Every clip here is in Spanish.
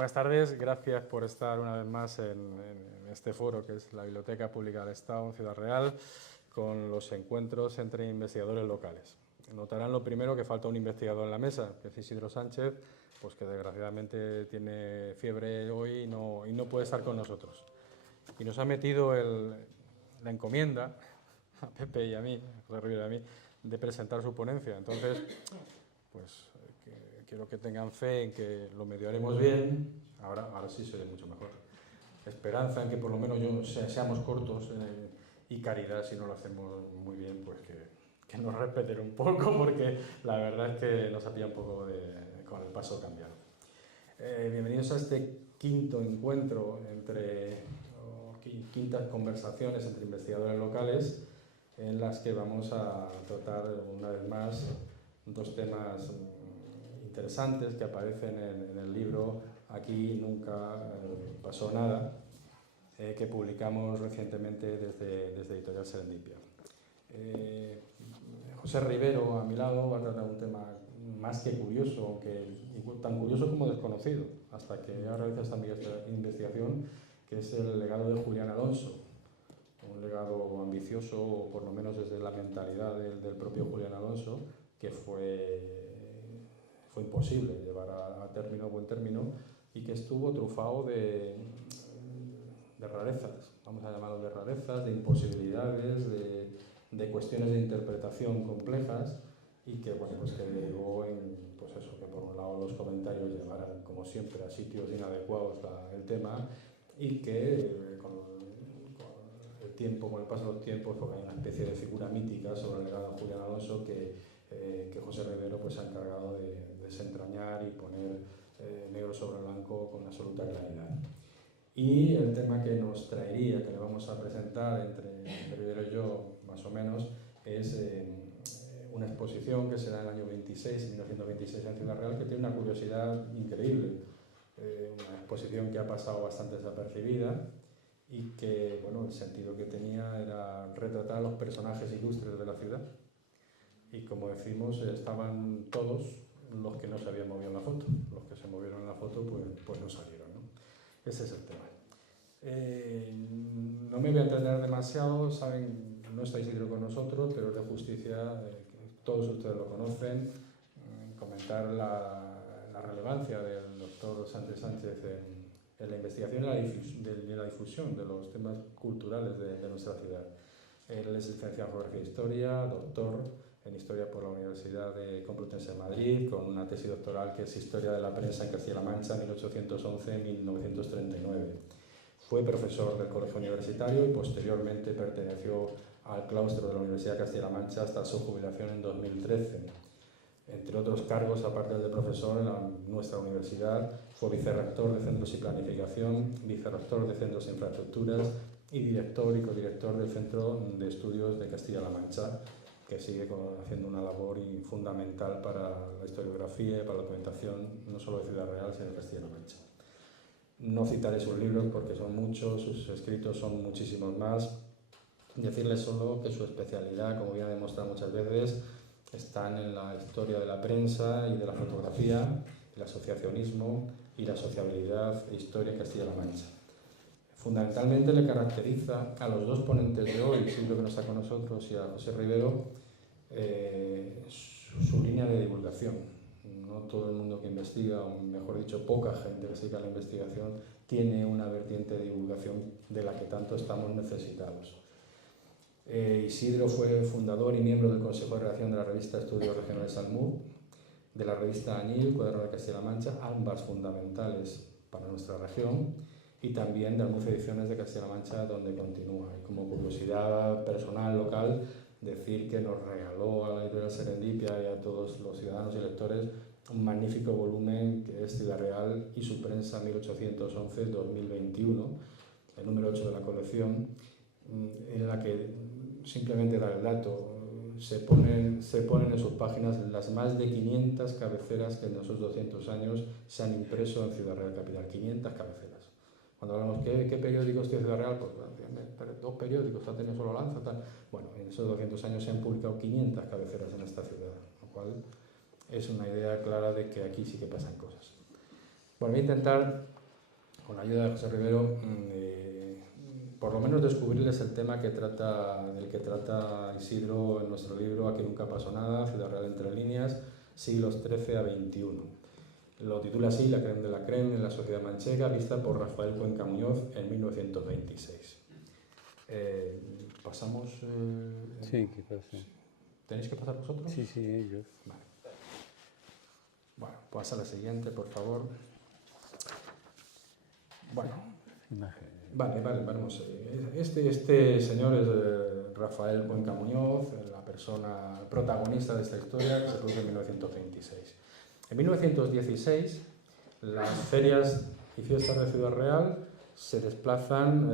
Buenas tardes, gracias por estar una vez más en este foro que es la Biblioteca Pública del Estado en Ciudad Real, con los encuentros entre investigadores locales. Notarán lo primero que falta un investigador en la mesa, que es Isidro Sánchez, pues que desgraciadamente tiene fiebre hoy y no puede estar con nosotros. Y nos ha metido la encomienda, a Pepe y a mí, a José Rivero y a mí, de presentar su ponencia. Entonces, pues quiero que tengan fe en que lo mediaremos bien. Ahora sí se ve mucho mejor. Esperanza en que por lo menos seamos cortos y caridad, si no lo hacemos muy bien, pues que nos respeten un poco, porque la verdad es que nos ha pillado un poco con el paso cambiado. Bienvenidos a este quinto encuentro quintas conversaciones entre investigadores locales, en las que vamos a tratar una vez más dos temas interesantes que aparecen en el libro Aquí nunca pasó nada, que publicamos recientemente desde Editorial Serendipia. José Rivero, a mi lado, va a tratar un tema más que curioso, aunque tan curioso como desconocido, hasta que ahora realiza esta investigación, que es el legado de Julián Alonso. Un legado ambicioso, o por lo menos desde la mentalidad del propio Julián Alonso, que fue imposible llevar a buen término, y que estuvo trufado de rarezas, vamos a llamarlo de rarezas, de imposibilidades, de cuestiones de interpretación complejas, y que, bueno, pues que derivó en, pues eso, que por un lado los comentarios llevaran, como siempre, a sitios inadecuados el tema, y que con el paso de los tiempos, porque hay una especie de figura mítica sobre el legado de Julián Alonso que José Rivero pues, se ha encargado de desentrañar y poner negro sobre blanco con absoluta claridad. Y el tema que nos traería, que le vamos a presentar entre Rivero y yo, más o menos, es una exposición que será en el año 1926 en Ciudad Real, que tiene una curiosidad increíble. Una exposición que ha pasado bastante desapercibida y que, bueno, el sentido que tenía era retratar a los personajes ilustres de la ciudad. Y como decimos, estaban todos los que no se habían movido en la foto. Los que se movieron en la foto, pues no salieron, ¿no? Ese es el tema. No me voy a entender demasiado, saben, no está Isidro con nosotros, pero es de justicia, todos ustedes lo conocen, comentar la relevancia del doctor Sánchez en la investigación y la difusión de los temas culturales de nuestra ciudad. Él es licenciado en Geografía e Historia, doctor en Historia por la Universidad Complutense de Madrid, con una tesis doctoral que es Historia de la Prensa en Castilla-La Mancha, 1811-1939. Fue profesor del Colegio Universitario y posteriormente perteneció al claustro de la Universidad de Castilla-La Mancha hasta su jubilación en 2013. Entre otros cargos, aparte del de profesor en nuestra universidad, fue vicerrector de Centros y Planificación, vicerrector de Centros e Infraestructuras y director y codirector del Centro de Estudios de Castilla-La Mancha, que sigue haciendo una labor fundamental para la historiografía y para la documentación, no solo de Ciudad Real, sino de Castilla-La Mancha. No citaré sus libros porque son muchos, sus escritos son muchísimos más. Decirles solo que su especialidad, como bien ha demostrado muchas veces, están en la historia de la prensa y de la fotografía, el asociacionismo y la sociabilidad e historia en Castilla-La Mancha. Fundamentalmente le caracteriza a los dos ponentes de hoy, Isidro, que no está con nosotros, y a José Rivero, su línea de divulgación. No todo el mundo que investiga, o mejor dicho, poca gente que se dedica a la investigación, tiene una vertiente de divulgación de la que tanto estamos necesitados. Isidro fue fundador y miembro del Consejo de Redacción de la revista Estudios Regionales Almud, de la revista Añil, Cuaderno de Castilla-La Mancha, ambas fundamentales para nuestra región, y también de Almud Ediciones de Castilla-La Mancha, donde continúa. Y como curiosidad personal local, decir que nos regaló a la editorial Serendipia y a todos los ciudadanos y lectores un magnífico volumen que es Ciudad Real y su prensa 1811-2021, el número 8 de la colección, en la que simplemente dar el dato, se ponen en sus páginas las más de 500 cabeceras que en esos 200 años se han impreso en Ciudad Real Capital, 500 cabeceras. Cuando hablamos, ¿qué periódicos tiene Ciudad Real? Pues dos periódicos, ha tenido solo Lanza, tal. Bueno, en esos 200 años se han publicado 500 cabeceras en esta ciudad, lo cual es una idea clara de que aquí sí que pasan cosas. Bueno, voy a intentar, con la ayuda de José Rivero, por lo menos descubrirles el tema del que trata Isidro en nuestro libro Aquí nunca pasó nada, Ciudad Real entre líneas, siglos XIII a XXI. Lo titula así, La crème de la crème en la sociedad manchega, vista por Rafael Cuenca Muñoz en 1926. ¿Pasamos? Sí, quizás sí. ¿Tenéis que pasar vosotros? Sí, sí, ellos. Vale. Bueno, pasa a la siguiente, por favor. Bueno. Vale, vamos. Este señor es Rafael Cuenca Muñoz, la persona protagonista de esta historia, que se produce en 1926. En 1916, las ferias y fiestas de Ciudad Real se desplazan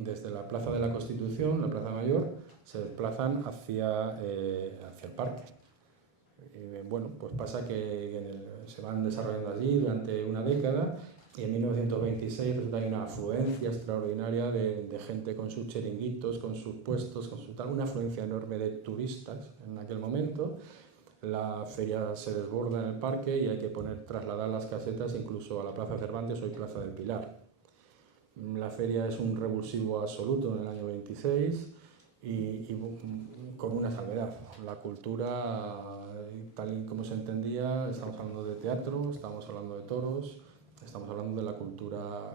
desde la Plaza de la Constitución, la Plaza Mayor, se desplazan hacia el parque. Bueno, pues pasa que se van desarrollando allí durante una década y en 1926 resulta que hay una afluencia extraordinaria de gente con sus chiringuitos, con sus puestos, con su tal, una afluencia enorme de turistas en aquel momento. La feria se desborda en el parque y hay que trasladar las casetas incluso a la Plaza Cervantes, hoy Plaza del Pilar. La feria es un revulsivo absoluto en el año 26 y con una salvedad. La cultura, tal y como se entendía, estamos hablando de teatro, estamos hablando de toros, estamos hablando de la cultura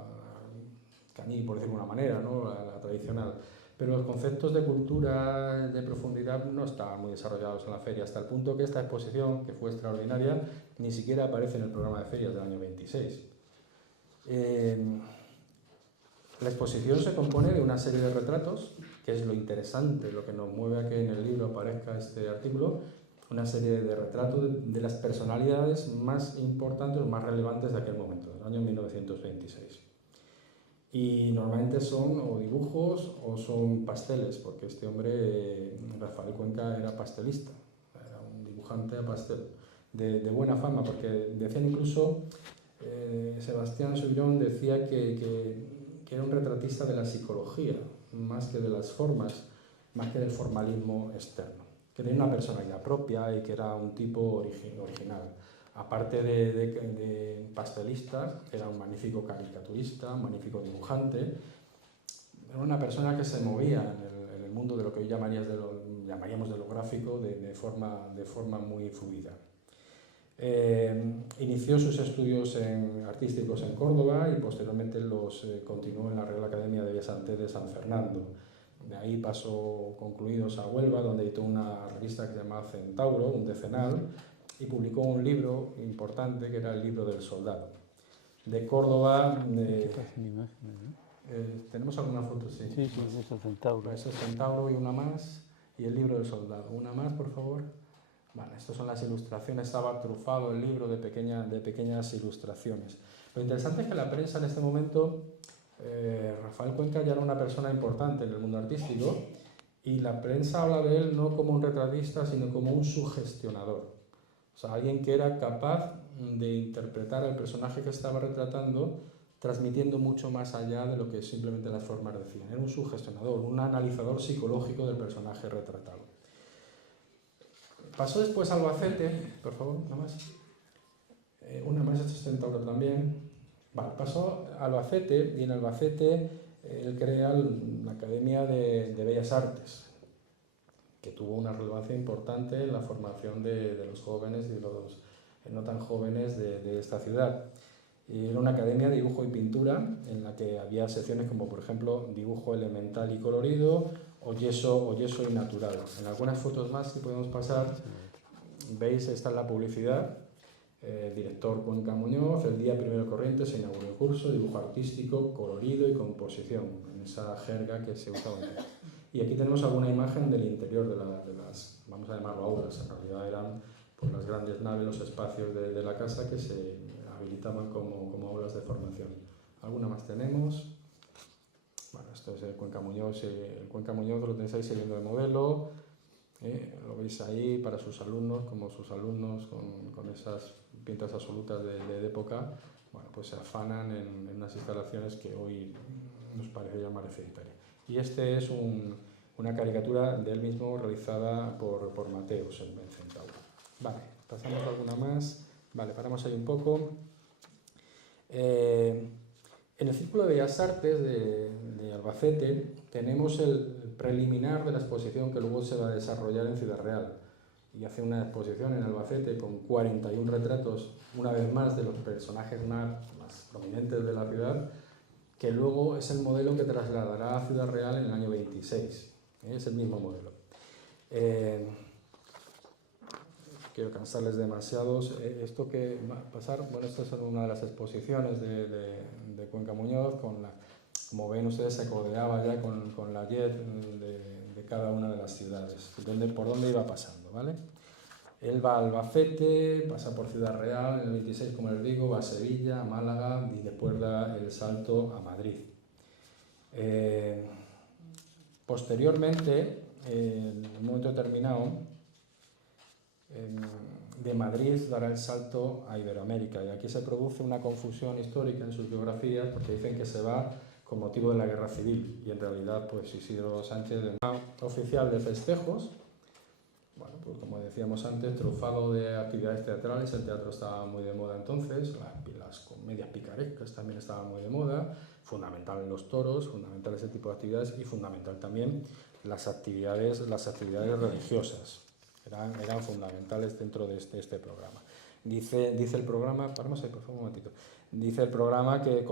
cañí, por decirlo de una manera, ¿no? la tradicional. Pero los conceptos de cultura de profundidad no estaban muy desarrollados en la feria, hasta el punto que esta exposición, que fue extraordinaria, ni siquiera aparece en el programa de ferias del año 26. La exposición se compone de una serie de retratos, que es lo interesante, lo que nos mueve a que en el libro aparezca este artículo, una serie de retratos de las personalidades más importantes, más relevantes de aquel momento, del año 1926. Y normalmente son o dibujos o son pasteles, porque este hombre, Rafael Cuenca, era pastelista, era un dibujante a pastel, de buena fama, porque decían incluso, Sebastián Sullón decía que era un retratista de la psicología, más que de las formas, más que del formalismo externo, que tenía una personalidad propia y que era un tipo original. Aparte de pastelista, era un magnífico caricaturista, un magnífico dibujante. Era una persona que se movía en el mundo de lo que hoy llamaríamos de lo gráfico de forma muy fluida. Inició sus estudios artísticos en Córdoba y posteriormente los continuó en la Real Academia de Bellas Artes de San Fernando. De ahí pasó concluidos a Huelva, donde editó una revista que se llamaba Centauro, un decenal, y publicó un libro importante que era el Libro del Soldado. De Córdoba... ¿tenemos alguna foto? Sí, sí, ese Centauro. Ese Centauro y una más, y el Libro del Soldado. Una más, por favor. Vale, estas son las ilustraciones, estaba trufado el libro de pequeñas ilustraciones. Lo interesante es que la prensa en este momento, Rafael Cuenca ya era una persona importante en el mundo artístico y la prensa habla de él no como un retratista, sino como un sugestionador. O sea, alguien que era capaz de interpretar al personaje que estaba retratando, transmitiendo mucho más allá de lo que simplemente las formas decían. Era un sugestionador, un analizador psicológico del personaje retratado. Pasó después a Albacete, por favor, una más. Una más, este es Centauro también. Vale, pasó a Albacete y en Albacete él crea la Academia de Bellas Artes, que tuvo una relevancia importante en la formación de los jóvenes y los no tan jóvenes de esta ciudad. Y era una academia de dibujo y pintura en la que había secciones como, por ejemplo, dibujo elemental y colorido o yeso y natural. En algunas fotos más que podemos pasar, veis, esta es la publicidad. Director Cuenca Muñoz, el día 1 de corriente se inauguró el curso, dibujo artístico, colorido y composición, en esa jerga que se usaba antes. Y aquí tenemos alguna imagen del interior de las, vamos a llamarlo aulas, en realidad eran pues, las grandes naves, los espacios de la casa que se habilitaban como aulas de formación. ¿Alguna más tenemos? Bueno, esto es el Cuenca Muñoz lo tenéis ahí sirviendo de modelo, lo veis ahí para sus alumnos, como sus alumnos con esas pintas absolutas de época, bueno, pues se afanan en unas instalaciones que hoy nos parece llamar deficitaria. Y este es una caricatura de él mismo realizada por Mateos en Centauro. Vale, pasamos a alguna más. Vale, paramos ahí un poco. En el Círculo de Bellas Artes de Albacete tenemos el preliminar de la exposición que luego se va a desarrollar en Ciudad Real. Y hace una exposición en Albacete con 41 retratos, una vez más, de los personajes más prominentes de la ciudad, que luego es el modelo que trasladará a Ciudad Real en el año 26. Es el mismo modelo. Quiero cansarles demasiados. Esto que va a pasar, bueno, esta es una de las exposiciones de Cuenca Muñoz, como ven ustedes, se codeaba ya con la JET de cada una de las ciudades, por dónde iba pasando, ¿vale? Él va a Albacete, pasa por Ciudad Real, en el 26, como les digo, va a Sevilla, a Málaga y después da el salto a Madrid. Posteriormente, en un momento determinado, de Madrid dará el salto a Iberoamérica, y aquí se produce una confusión histórica en sus biografías porque dicen que se va con motivo de la Guerra Civil, y en realidad pues Isidro Sánchez, el oficial de festejos, bueno, pues como decíamos antes, trufado de actividades teatrales. El teatro estaba muy de moda entonces, las comedias picarescas también estaban muy de moda, fundamental en los toros, fundamental ese tipo de actividades, y fundamental también las actividades religiosas. Eran fundamentales dentro de este programa. Dice el programa, paramos ahí por favor un momentito, dice el programa que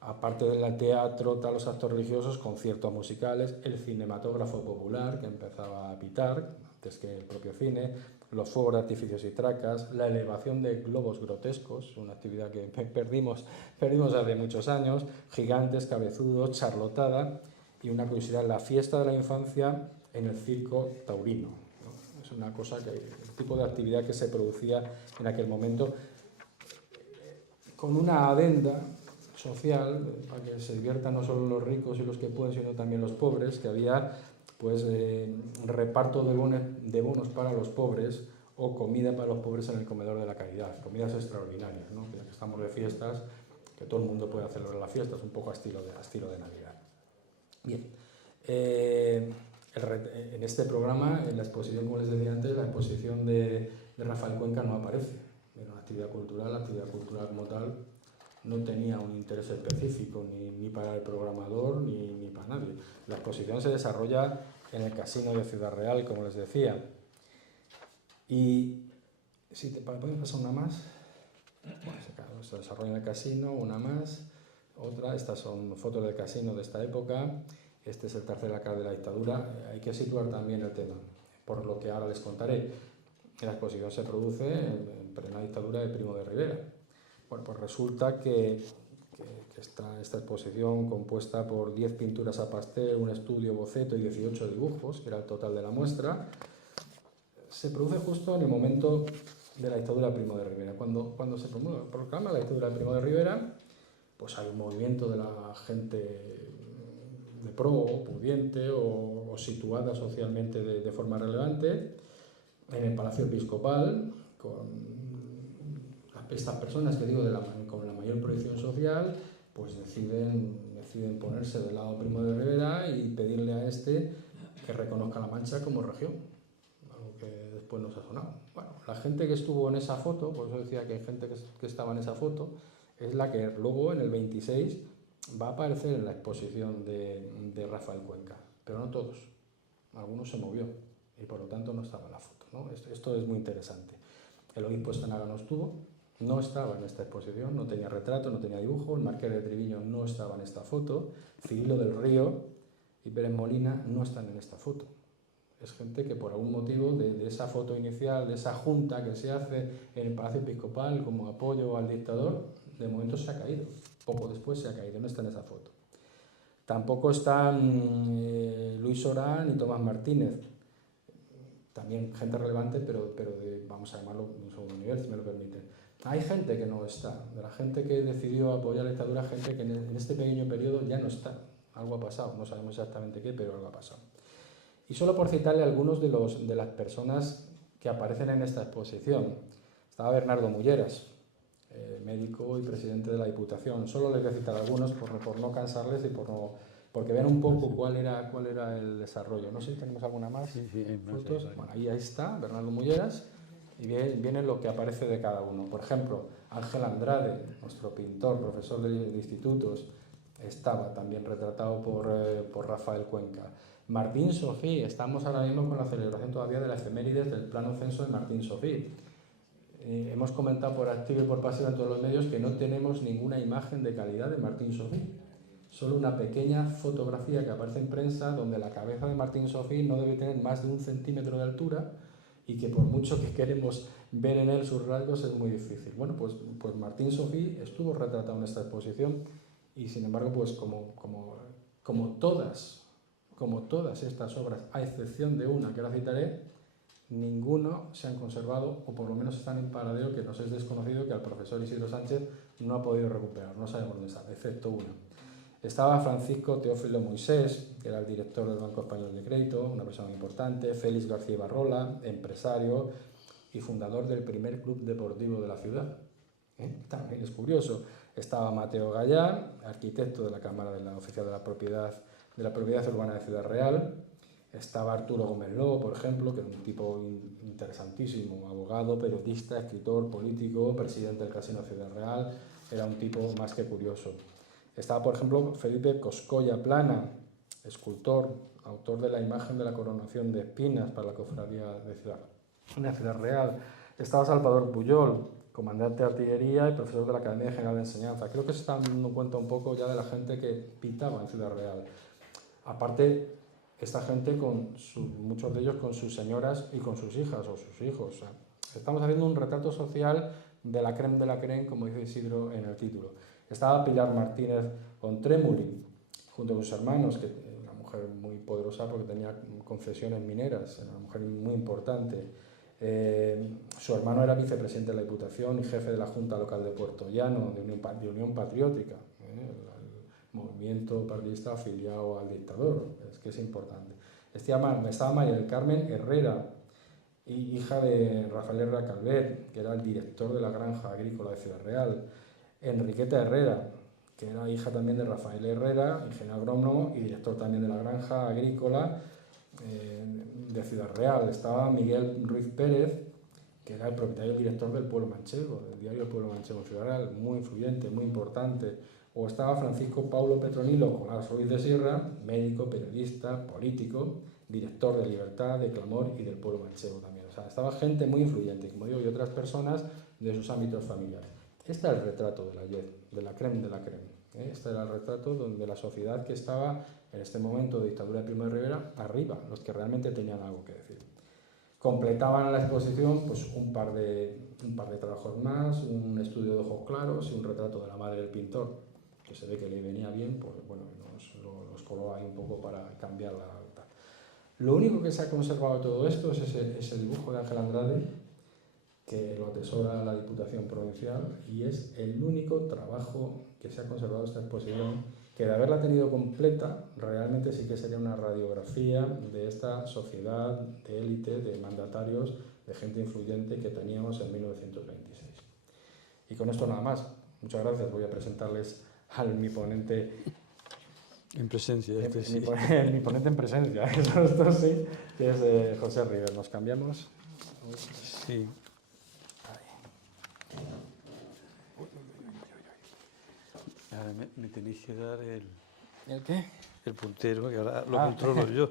aparte del teatro, los actos religiosos, conciertos musicales, el cinematógrafo popular que empezaba a pitar antes que el propio cine, los fuegos de artificios y tracas, la elevación de globos grotescos, una actividad que perdimos hace muchos años, gigantes, cabezudos, charlotada, y una curiosidad, la fiesta de la infancia en el circo taurino, ¿no? Es una cosa el tipo de actividad que se producía en aquel momento, con una adenda social para que se diviertan no solo los ricos y los que pueden, sino también los pobres, que había pues reparto de bonos para los pobres o comida para los pobres en el comedor de la caridad, comidas extraordinarias, ¿no? Ya que estamos de fiestas, que todo el mundo pueda celebrar las fiestas un poco a estilo de Navidad. Bien, en este programa, en la exposición, como les decía antes, la exposición de Rafael Cuenca no aparece. Era una actividad cultural, la actividad cultural como tal no tenía un interés específico ni para el programador ni para nadie. La exposición se desarrolla en el Casino de Ciudad Real, como les decía. Y si te pueden pasar una más, bueno, se desarrolla en el casino, una más, otra. Estas son fotos del casino de esta época. Este es el tercer alcalde de la dictadura. Hay que situar también el tema, por lo que ahora les contaré. La exposición se produce en plena dictadura de Primo de Rivera. Bueno, pues resulta que esta exposición, compuesta por 10 pinturas a pastel, un estudio boceto y 18 dibujos, que era el total de la muestra, se produce justo en el momento de la dictadura de Primo de Rivera. Cuando se proclama la dictadura de Primo de Rivera, pues hay un movimiento de la gente de pro, pudiente o situada socialmente de forma relevante en el Palacio Episcopal, con estas personas que digo con la mayor proyección social, pues deciden ponerse del lado de Primo de Rivera y pedirle a este que reconozca la Mancha como región, algo que después nos ha sonado. Bueno, la gente que estuvo en esa foto, por eso decía que hay gente que estaba en esa foto, es la que luego en el 26 va a aparecer en la exposición de Rafael Cuenca, pero no todos, algunos se movió y por lo tanto no estaba en la foto, ¿no? Esto es muy interesante. El obispo Estanaga no estuvo, no estaba en esta exposición, no tenía retrato, no tenía dibujo, el Marqués de Treviño no estaba en esta foto, Cirilo del Río y Pérez Molina no están en esta foto. Es gente que por algún motivo de esa foto inicial, de esa junta que se hace en el Palacio Episcopal como apoyo al dictador, de momento se ha caído, poco después se ha caído, no está en esa foto. Tampoco están Luis Orán y Tomás Martínez, también gente relevante, pero vamos a llamarlo de un segundo nivel, si me lo permiten. Hay gente que no está, de la gente que decidió apoyar la dictadura, gente que en este pequeño periodo ya no está. Algo ha pasado, no sabemos exactamente qué, pero algo ha pasado. Y solo por citarle algunos de las personas que aparecen en esta exposición. Estaba Bernardo Mulleras, médico y presidente de la Diputación. Solo les voy a citar algunos por no cansarles y porque vean un poco cuál era el desarrollo. No sé si tenemos alguna más. Sí, fotos. Bueno, ahí está, Bernardo Mulleras. y viene lo que aparece de cada uno. Por ejemplo, Ángel Andrade, nuestro pintor, profesor de institutos, estaba también retratado por Rafael Cuenca. Martín Sofí, estamos ahora mismo con la celebración todavía de la efemérides del plano censo de Martín Sofí. Hemos comentado por activo y por pasiva en todos los medios que no tenemos ninguna imagen de calidad de Martín Sofí. Solo una pequeña fotografía que aparece en prensa donde la cabeza de Martín Sofí no debe tener más de 1 centímetro de altura y que por mucho que queremos ver en él sus rasgos es muy difícil. Bueno, pues Martín Sofí estuvo retratado en esta exposición y sin embargo, pues como todas estas obras, a excepción de una que ahora citaré, ninguno se han conservado, o por lo menos están en paradero que nos es desconocido, que al profesor Isidro Sánchez no ha podido recuperar, no sabemos dónde está, excepto una. Estaba Francisco Teófilo Moisés, que era el director del Banco Español de Crédito, una persona muy importante, Félix García Ibarrola, empresario y fundador del primer club deportivo de la ciudad. También es curioso. Estaba Mateo Gallán, arquitecto de la Cámara de la Oficial de la Propiedad Urbana de Ciudad Real. Estaba Arturo Gómez Lobo, por ejemplo, que era un tipo interesantísimo, abogado, periodista, escritor, político, presidente del Casino Ciudad Real, era un tipo más que curioso. Estaba, por ejemplo, Felipe Coscolla Plana, escultor, autor de la imagen de la coronación de espinas para la cofradía de Ciudad Real. Estaba Salvador Puyol, comandante de artillería y profesor de la Academia General de Enseñanza. Creo que se está dando cuenta un poco ya de la gente que pintaba en Ciudad Real. Aparte, esta gente, muchos de ellos con sus señoras y con sus hijas o sus hijos. O sea, estamos haciendo un retrato social de la crème, como dice Isidro en el título. Estaba Pilar Martínez Ontrémuli, junto con sus hermanos, que era una mujer muy poderosa porque tenía concesiones mineras, era una mujer muy importante. Su hermano era vicepresidente de la Diputación y jefe de la Junta Local de Puerto Llano, de Unión Patriótica, el movimiento partidista afiliado al dictador, es que es importante. Estaba María del Carmen Herrera, hija de Rafael Herrera Calvet, que era el director de la granja agrícola de Ciudad Real. Enriqueta Herrera, que era hija también de Rafael Herrera, ingeniero agrónomo y director también de la granja agrícola de Ciudad Real. Estaba Miguel Ruiz Pérez, que era el propietario y director del Pueblo Manchego, del diario El Pueblo Manchego en Ciudad Real, muy influyente, muy importante. O estaba Francisco Paulo Petronilo Colás Ruiz de Sierra, médico, periodista, político, director de Libertad, de Clamor y del Pueblo Manchego también. O sea, estaba gente muy influyente, como digo, y otras personas de sus ámbitos familiares. Este era el retrato de la crème de la crème. Este era el retrato donde la sociedad que estaba en este momento de dictadura de Primo de Rivera, arriba, los que realmente tenían algo que decir. Completaban la exposición pues, un par de trabajos más, un estudio de ojos claros y un retrato de la madre del pintor, que se ve que le venía bien, pues bueno, los coló ahí un poco para cambiar la tal. Lo único que se ha conservado de todo esto es ese dibujo de Ángel Andrade, que lo atesora la Diputación Provincial, y es el único trabajo que se ha conservado de esta exposición, que de haberla tenido completa, realmente sí que sería una radiografía de esta sociedad de élite, de mandatarios, de gente influyente que teníamos en 1926. Y con esto nada más. Muchas gracias. Voy a presentarles mi ponente en presencia. Mi ponente en presencia, esto sí, que es José River. ¿Nos cambiamos? Sí. Ahora me tenéis que dar ¿El qué? el puntero, que ahora lo controlo yo.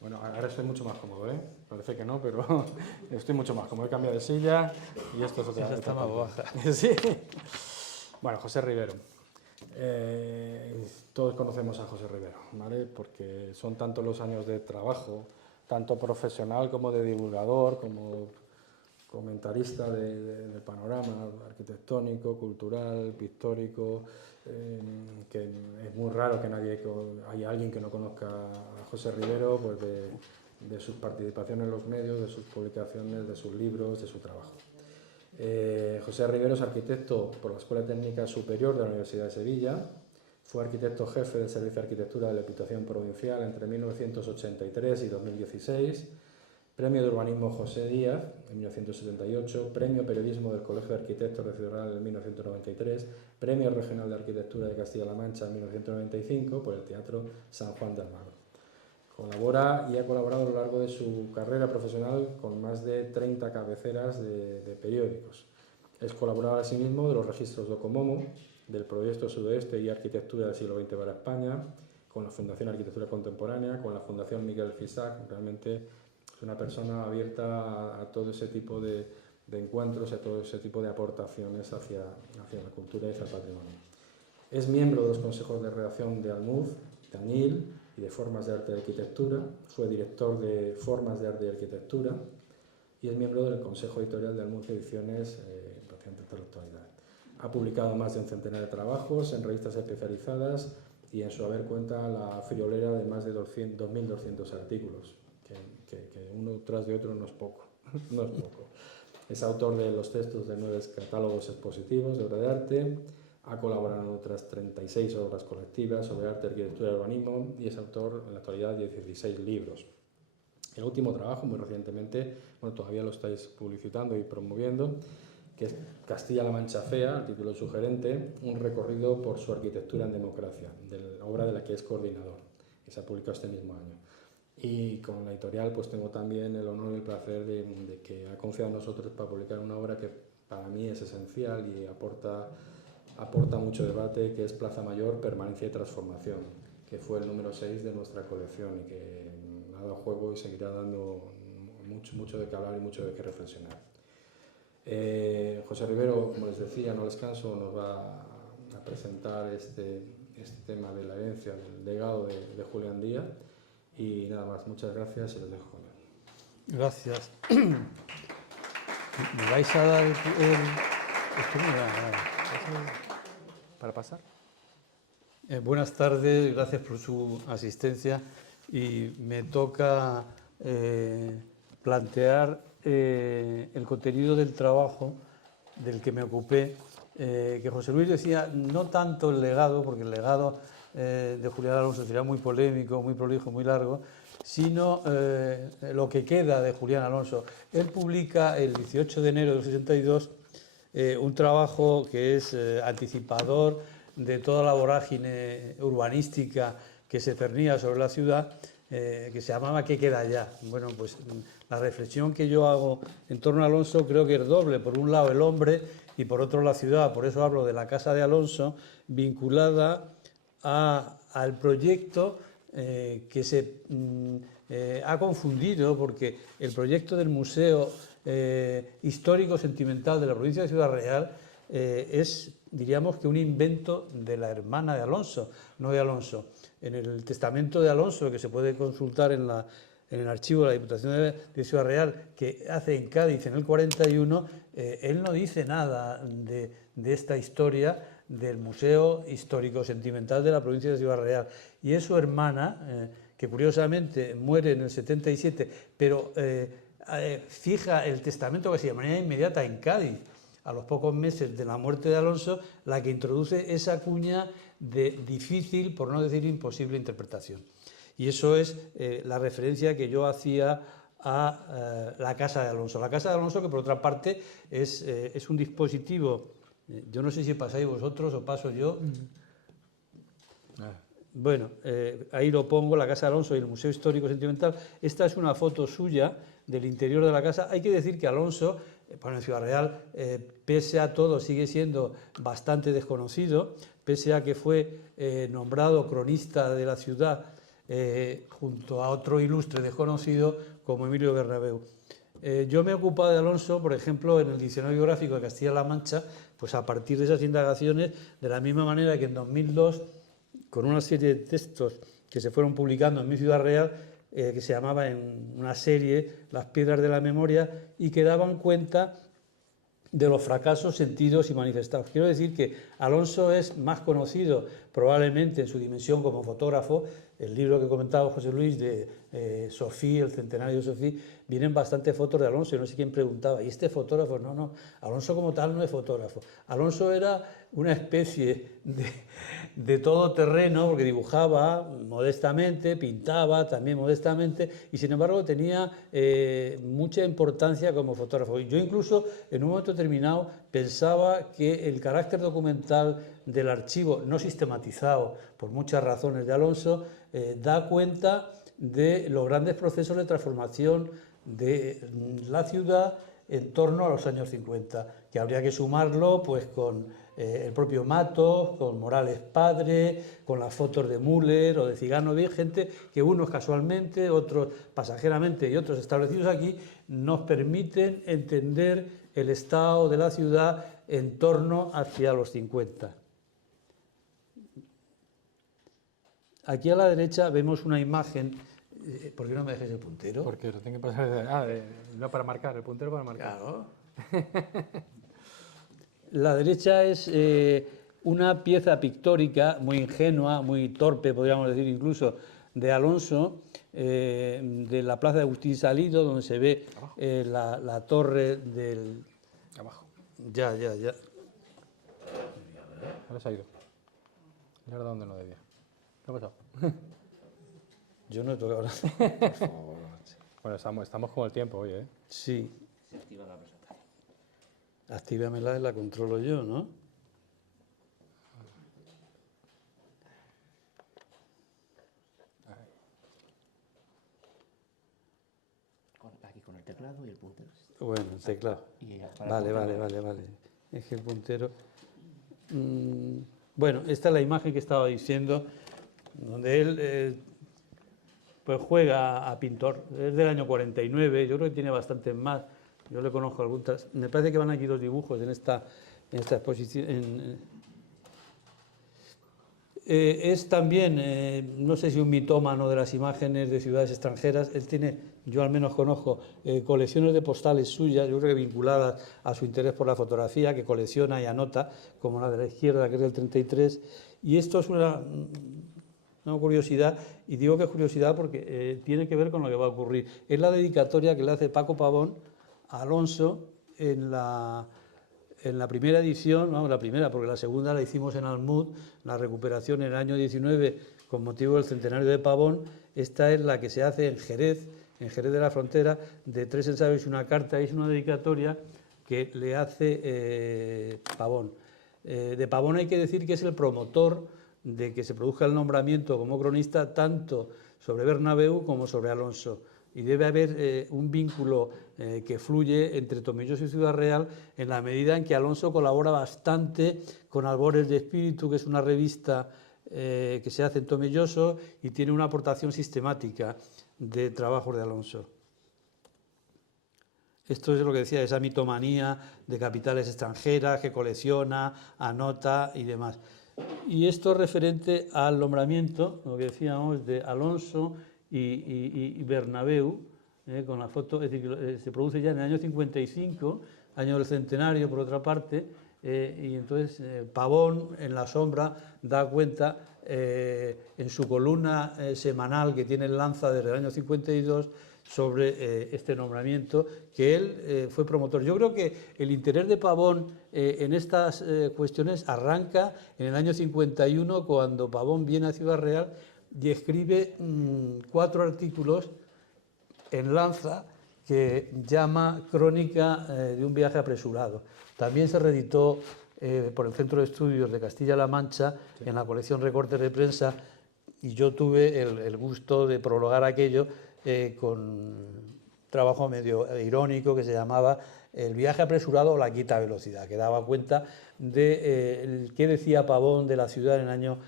Bueno, ahora estoy mucho más cómodo, ¿eh? Parece que no, pero estoy mucho más cómodo. He cambiado de silla y esto es otra. Esa está más baja. Sí. Bueno, José Rivero. Todos conocemos a José Rivero, ¿vale? Porque son tantos los años de trabajo, tanto profesional como de divulgador, como comentarista del panorama arquitectónico, cultural, pictórico, que es muy raro que haya alguien que no conozca a José Rivero, pues de sus participaciones en los medios, de sus publicaciones, de sus libros, de su trabajo. José Rivero es arquitecto por la Escuela Técnica Superior de la Universidad de Sevilla, fue arquitecto jefe del Servicio de Arquitectura de la Diputación Provincial entre 1983 y 2016, Premio de Urbanismo José Díaz en 1978, Premio Periodismo del Colegio de Arquitectos de Ciudad Real en 1993, Premio Regional de Arquitectura de Castilla-La Mancha en 1995 por el Teatro San Juan de Almagro. Colabora y ha colaborado a lo largo de su carrera profesional con más de 30 cabeceras de periódicos. Es colaborador asimismo de los registros Docomomo, del Proyecto Sudoeste y Arquitectura del siglo XX para España, con la Fundación Arquitectura Contemporánea, con la Fundación Miguel Fisac. Realmente es una persona abierta a todo ese tipo de encuentros, a todo ese tipo de aportaciones hacia la cultura y hacia el patrimonio. Es miembro de los consejos de redacción de Almuz, de Añil y de Formas de Arte y Arquitectura. Fue director de Formas de Arte y Arquitectura y es miembro del Consejo Editorial de Almuz Ediciones, prácticamente en la actualidad. Ha publicado más de un centenar de trabajos en revistas especializadas y en su haber cuenta la friolera de más de 2.200 artículos, que uno tras de otro no es poco. No es poco. Es autor de los textos de 9 catálogos expositivos de obra de arte, ha colaborado en otras 36 obras colectivas sobre arte, arquitectura y urbanismo y es autor en la actualidad de 16 libros. El último trabajo, muy recientemente, bueno, todavía lo estáis publicitando y promoviendo, que es Castilla-La Mancha Fea, el título sugerente, un recorrido por su arquitectura en democracia, de la obra de la que es coordinador, que se ha publicado este mismo año. Y con la editorial pues tengo también el honor y el placer de que ha confiado en nosotros para publicar una obra que para mí es esencial y aporta mucho debate, que es Plaza Mayor, Permanencia y Transformación, que fue el número 6 de nuestra colección y que ha dado juego y seguirá dando mucho de qué hablar y mucho de qué reflexionar. José Rivero, como les decía, no descanso, nos va a presentar este tema de la herencia, del legado de Julián Díaz. Y nada más, muchas gracias y los dejo con él. Gracias. ¿Me vais a dar esto? ¿Para pasar? Buenas tardes, gracias por su asistencia y me toca plantear el contenido del trabajo del que me ocupé, que José Luis decía, no tanto el legado, porque el legado de Julián Alonso sería muy polémico, muy prolijo, muy largo, sino lo que queda de Julián Alonso. Él publica el 18 de enero del 62 un trabajo que es anticipador de toda la vorágine urbanística que se cernía sobre la ciudad, que se llamaba ¿Qué queda ya? Bueno, pues la reflexión que yo hago en torno a Alonso creo que es doble. Por un lado el hombre y por otro la ciudad. Por eso hablo de la casa de Alonso vinculada al proyecto que se ha confundido, porque el proyecto del Museo Histórico Sentimental de la provincia de Ciudad Real es, diríamos, que un invento de la hermana de Alonso, no de Alonso. En el testamento de Alonso, que se puede consultar en el archivo de la Diputación de Ciudad Real, que hace en Cádiz en el 41, él no dice nada de esta historia del Museo Histórico Sentimental de la provincia de Ciudad Real. Y es su hermana, que curiosamente muere en el 77, pero fija el testamento casi de manera inmediata en Cádiz, a los pocos meses de la muerte de Alonso, la que introduce esa cuña de difícil, por no decir imposible, interpretación. Y eso es la referencia que yo hacía a la Casa de Alonso. La Casa de Alonso, que por otra parte es un dispositivo, yo no sé si pasáis vosotros o paso yo. Bueno, ahí lo pongo, la Casa de Alonso y el Museo Histórico Sentimental. Esta es una foto suya del interior de la casa. Hay que decir que Alonso, en Ciudad Real, pese a todo, sigue siendo bastante desconocido, pese a que fue nombrado cronista de la ciudad junto a otro ilustre desconocido como Emilio Bernabeu. Yo me he ocupado de Alonso, por ejemplo, en el Diccionario Biográfico de Castilla-La Mancha, pues a partir de esas indagaciones, de la misma manera que en 2002, con una serie de textos que se fueron publicando en mi Ciudad Real, que se llamaba en una serie Las Piedras de la Memoria, y que daban cuenta de los fracasos sentidos y manifestados. Quiero decir que Alonso es más conocido probablemente en su dimensión como fotógrafo. El libro que comentaba José Luis de Sofí, el centenario de Sofí, vienen bastantes fotos de Alonso. Yo no sé quién preguntaba, ¿y este fotógrafo? No, Alonso como tal no es fotógrafo. Alonso era una especie de todoterreno, porque dibujaba modestamente, pintaba también modestamente, y sin embargo tenía mucha importancia como fotógrafo. Yo incluso en un momento determinado pensaba que el carácter documental del archivo, no sistematizado por muchas razones de Alonso, da cuenta de los grandes procesos de transformación de la ciudad en torno a los años 50, que habría que sumarlo pues con el propio Matos, con Morales padre, con las fotos de Müller o de Cigano, gente que unos casualmente, otros pasajeramente y otros establecidos aquí, nos permiten entender el estado de la ciudad en torno hacia los 50. Aquí a la derecha vemos una imagen. ¿Por qué no me dejes el puntero? Porque lo tengo que pasar. No para marcar, el puntero para marcar. Claro. La derecha es una pieza pictórica muy ingenua, muy torpe, podríamos decir incluso, de Alonso, de la plaza de Agustín Salido, donde se ve la torre del... Abajo. Ya. Ahora se ha ido. ¿Y ahora dónde no debía? ¿Qué ha pasado? Yo no he tocado nada. Por favor. Bueno, estamos con el tiempo hoy, ¿eh? Sí. Se activa la presentación. Actívamela y la controlo yo, ¿no? Aquí con el teclado y el puntero. Bueno, el teclado. Vale. Es que el puntero... Bueno, esta es la imagen que estaba diciendo, donde él pues juega a pintor. Es del año 49, yo creo que tiene bastantes más. Yo le conozco algunas. Me parece que van aquí 2 dibujos en esta exposición. Es también, no sé si un mitómano de las imágenes de ciudades extranjeras. Él tiene, yo al menos conozco, colecciones de postales suyas, yo creo que vinculadas a su interés por la fotografía, que colecciona y anota, como la de la izquierda, que es del 33. Y esto es una curiosidad, y digo que es curiosidad porque tiene que ver con lo que va a ocurrir. Es la dedicatoria que le hace Paco Pavón a Alonso en la primera edición, no, la primera, porque la segunda la hicimos en Almud, la recuperación en el año 19 con motivo del centenario de Pavón. Esta es la que se hace en Jerez de la Frontera, de 3 ensayos y una carta. Es una dedicatoria que le hace Pavón. De Pavón hay que decir que es el promotor de que se produzca el nombramiento como cronista tanto sobre Bernabéu como sobre Alonso. Y debe haber un vínculo que fluye entre Tomelloso y Ciudad Real en la medida en que Alonso colabora bastante con Albores de Espíritu, que es una revista que se hace en Tomelloso y tiene una aportación sistemática de trabajos de Alonso. Esto es lo que decía, esa mitomanía de capitales extranjeras que colecciona, anota y demás. Y esto es referente al nombramiento, lo que decíamos, de Alonso y Bernabéu, con la foto, es decir, que se produce ya en el año 55, año del centenario, por otra parte, y entonces Pavón, en la sombra, da cuenta en su columna semanal que tiene en Lanza desde el año 52 sobre este nombramiento, que él fue promotor. Yo creo que el interés de Pavón en estas cuestiones arranca en el año 51, cuando Pavón viene a Ciudad Real y escribe 4 artículos en Lanza que llama Crónica de un viaje apresurado. También se reeditó por el Centro de Estudios de Castilla-La Mancha en la colección Recortes de Prensa, y yo tuve el gusto de prologar aquello con un trabajo medio irónico que se llamaba El viaje apresurado o la quita velocidad, que daba cuenta de qué decía Pavón de la ciudad en el año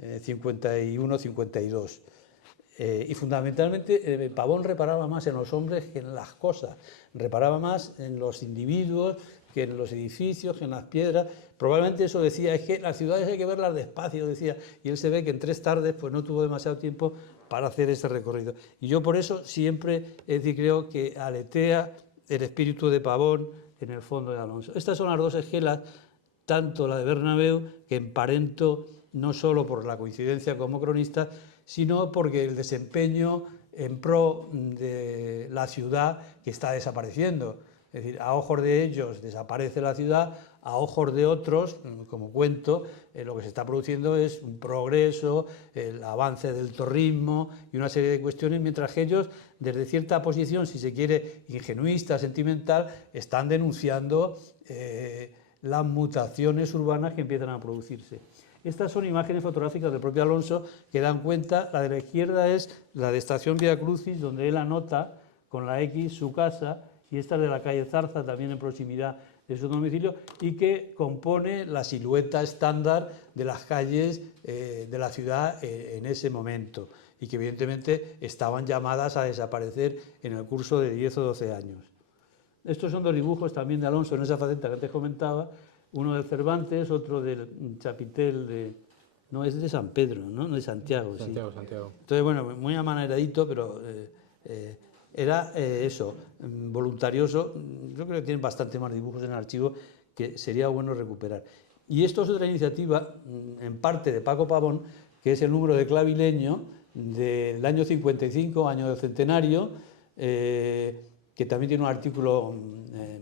51-52. Y fundamentalmente Pavón reparaba más en los hombres que en las cosas, reparaba más en los individuos que en los edificios, que en las piedras. Probablemente eso decía, es que las ciudades hay que verlas despacio, decía, y él se ve que en 3 tardes pues no tuvo demasiado tiempo para hacer ese recorrido. Y yo por eso siempre creo que aletea el espíritu de Pavón en el fondo de Alonso. Estas son las 2 esquelas, tanto la de Bernabéu, que emparento no solo por la coincidencia como cronista, sino porque el desempeño en pro de la ciudad que está desapareciendo. Es decir, a ojos de ellos desaparece la ciudad, a ojos de otros, como cuento, lo que se está produciendo es un progreso, el avance del torrismo y una serie de cuestiones, mientras que ellos, desde cierta posición, si se quiere, ingenuista, sentimental, están denunciando las mutaciones urbanas que empiezan a producirse. Estas son imágenes fotográficas del propio Alonso que dan cuenta. La de la izquierda es la de Estación Vía Crucis, donde él anota con la X su casa, y esta es de la calle Zarza, también en proximidad de su domicilio, y que compone la silueta estándar de las calles de la ciudad en ese momento, y que evidentemente estaban llamadas a desaparecer en el curso de 10 o 12 años. Estos son dos dibujos también de Alonso en esa faceta que te comentaba, uno del Cervantes, otro del chapitel de... No, es de San Pedro, ¿no? De Santiago. Santiago, sí. Santiago. Entonces, bueno, muy amaneradito, pero era eso, voluntarioso. Yo creo que tienen bastante más dibujos en el archivo que sería bueno recuperar. Y esto es otra iniciativa, en parte de Paco Pavón, que es el número de Clavileño del año 55, año del centenario, que también tiene un artículo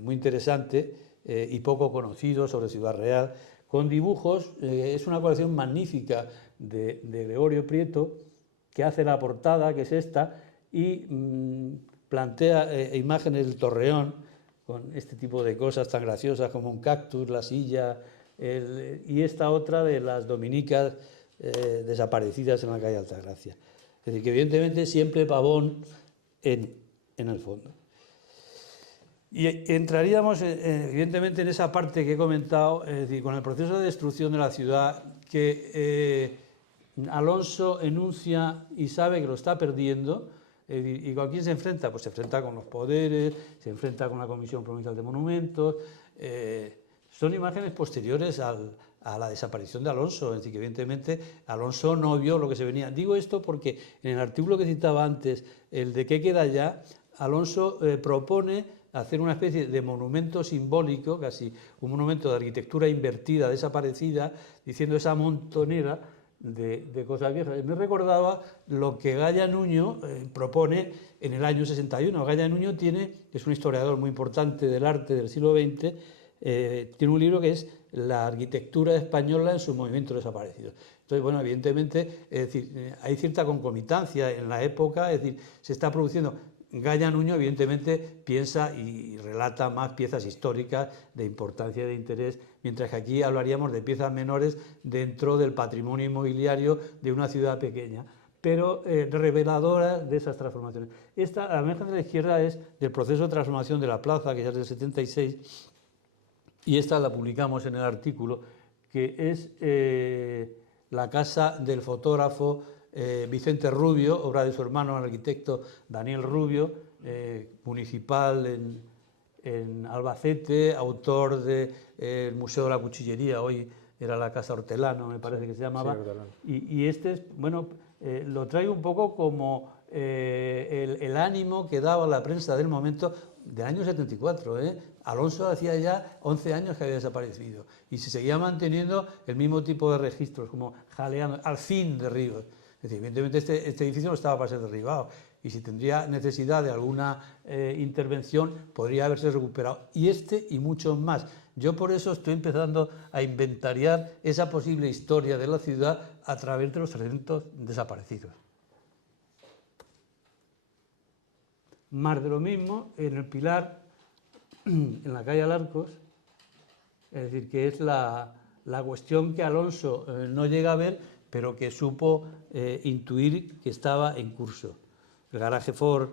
muy interesante y poco conocido sobre Ciudad Real, con dibujos. Es una colección magnífica de Gregorio Prieto, que hace la portada, que es esta, y plantea imágenes del Torreón, con este tipo de cosas tan graciosas como un cactus, la silla, y esta otra de las dominicas desaparecidas en la calle Altagracia. Es decir, que evidentemente siempre Pavón en el fondo. Y entraríamos evidentemente en esa parte que he comentado, es decir, con el proceso de destrucción de la ciudad, que Alonso enuncia y sabe que lo está perdiendo. ¿Y con quién se enfrenta? Pues se enfrenta con los poderes, se enfrenta con la Comisión Provincial de Monumentos. Son imágenes posteriores a la desaparición de Alonso, es decir, que evidentemente Alonso no vio lo que se venía. Digo esto porque en el artículo que citaba antes, el de ¿qué queda ya?, Alonso propone hacer una especie de monumento simbólico, casi un monumento de arquitectura invertida, desaparecida, diciendo esa montonera de cosas viejas. Me recordaba lo que Gaya Nuño propone en el año 61. Gaya Nuño es un historiador muy importante del arte del siglo XX, tiene un libro que es La arquitectura española en sus movimientos desaparecidos. Entonces, bueno, evidentemente, es decir, hay cierta concomitancia en la época, es decir, se está produciendo. Gaya Nuño, evidentemente, piensa y relata más piezas históricas de importancia y de interés, mientras que aquí hablaríamos de piezas menores dentro del patrimonio inmobiliario de una ciudad pequeña, pero reveladoras de esas transformaciones. Esta, la imagen de la izquierda, es del proceso de transformación de la plaza, que ya es del 76, y esta la publicamos en el artículo, que es la casa del fotógrafo Vicente Rubio, obra de su hermano, el arquitecto Daniel Rubio, municipal en Albacete, autor del Museo de la Cuchillería, hoy era la Casa Hortelano, me parece que se llamaba. Sí, y este es, bueno, lo traigo un poco como el ánimo que daba la prensa del momento, del año 74. Alonso hacía ya 11 años que había desaparecido y se seguía manteniendo el mismo tipo de registros, como jaleando, al fin derribos. Es decir, evidentemente este edificio no estaba para ser derribado y si tendría necesidad de alguna intervención podría haberse recuperado. Y y muchos más. Yo por eso estoy empezando a inventariar esa posible historia de la ciudad a través de los elementos desaparecidos. Más de lo mismo en el Pilar, en la calle Alarcos, es decir, que es la cuestión que Alonso no llega a ver, pero que supo intuir que estaba en curso. El garaje Ford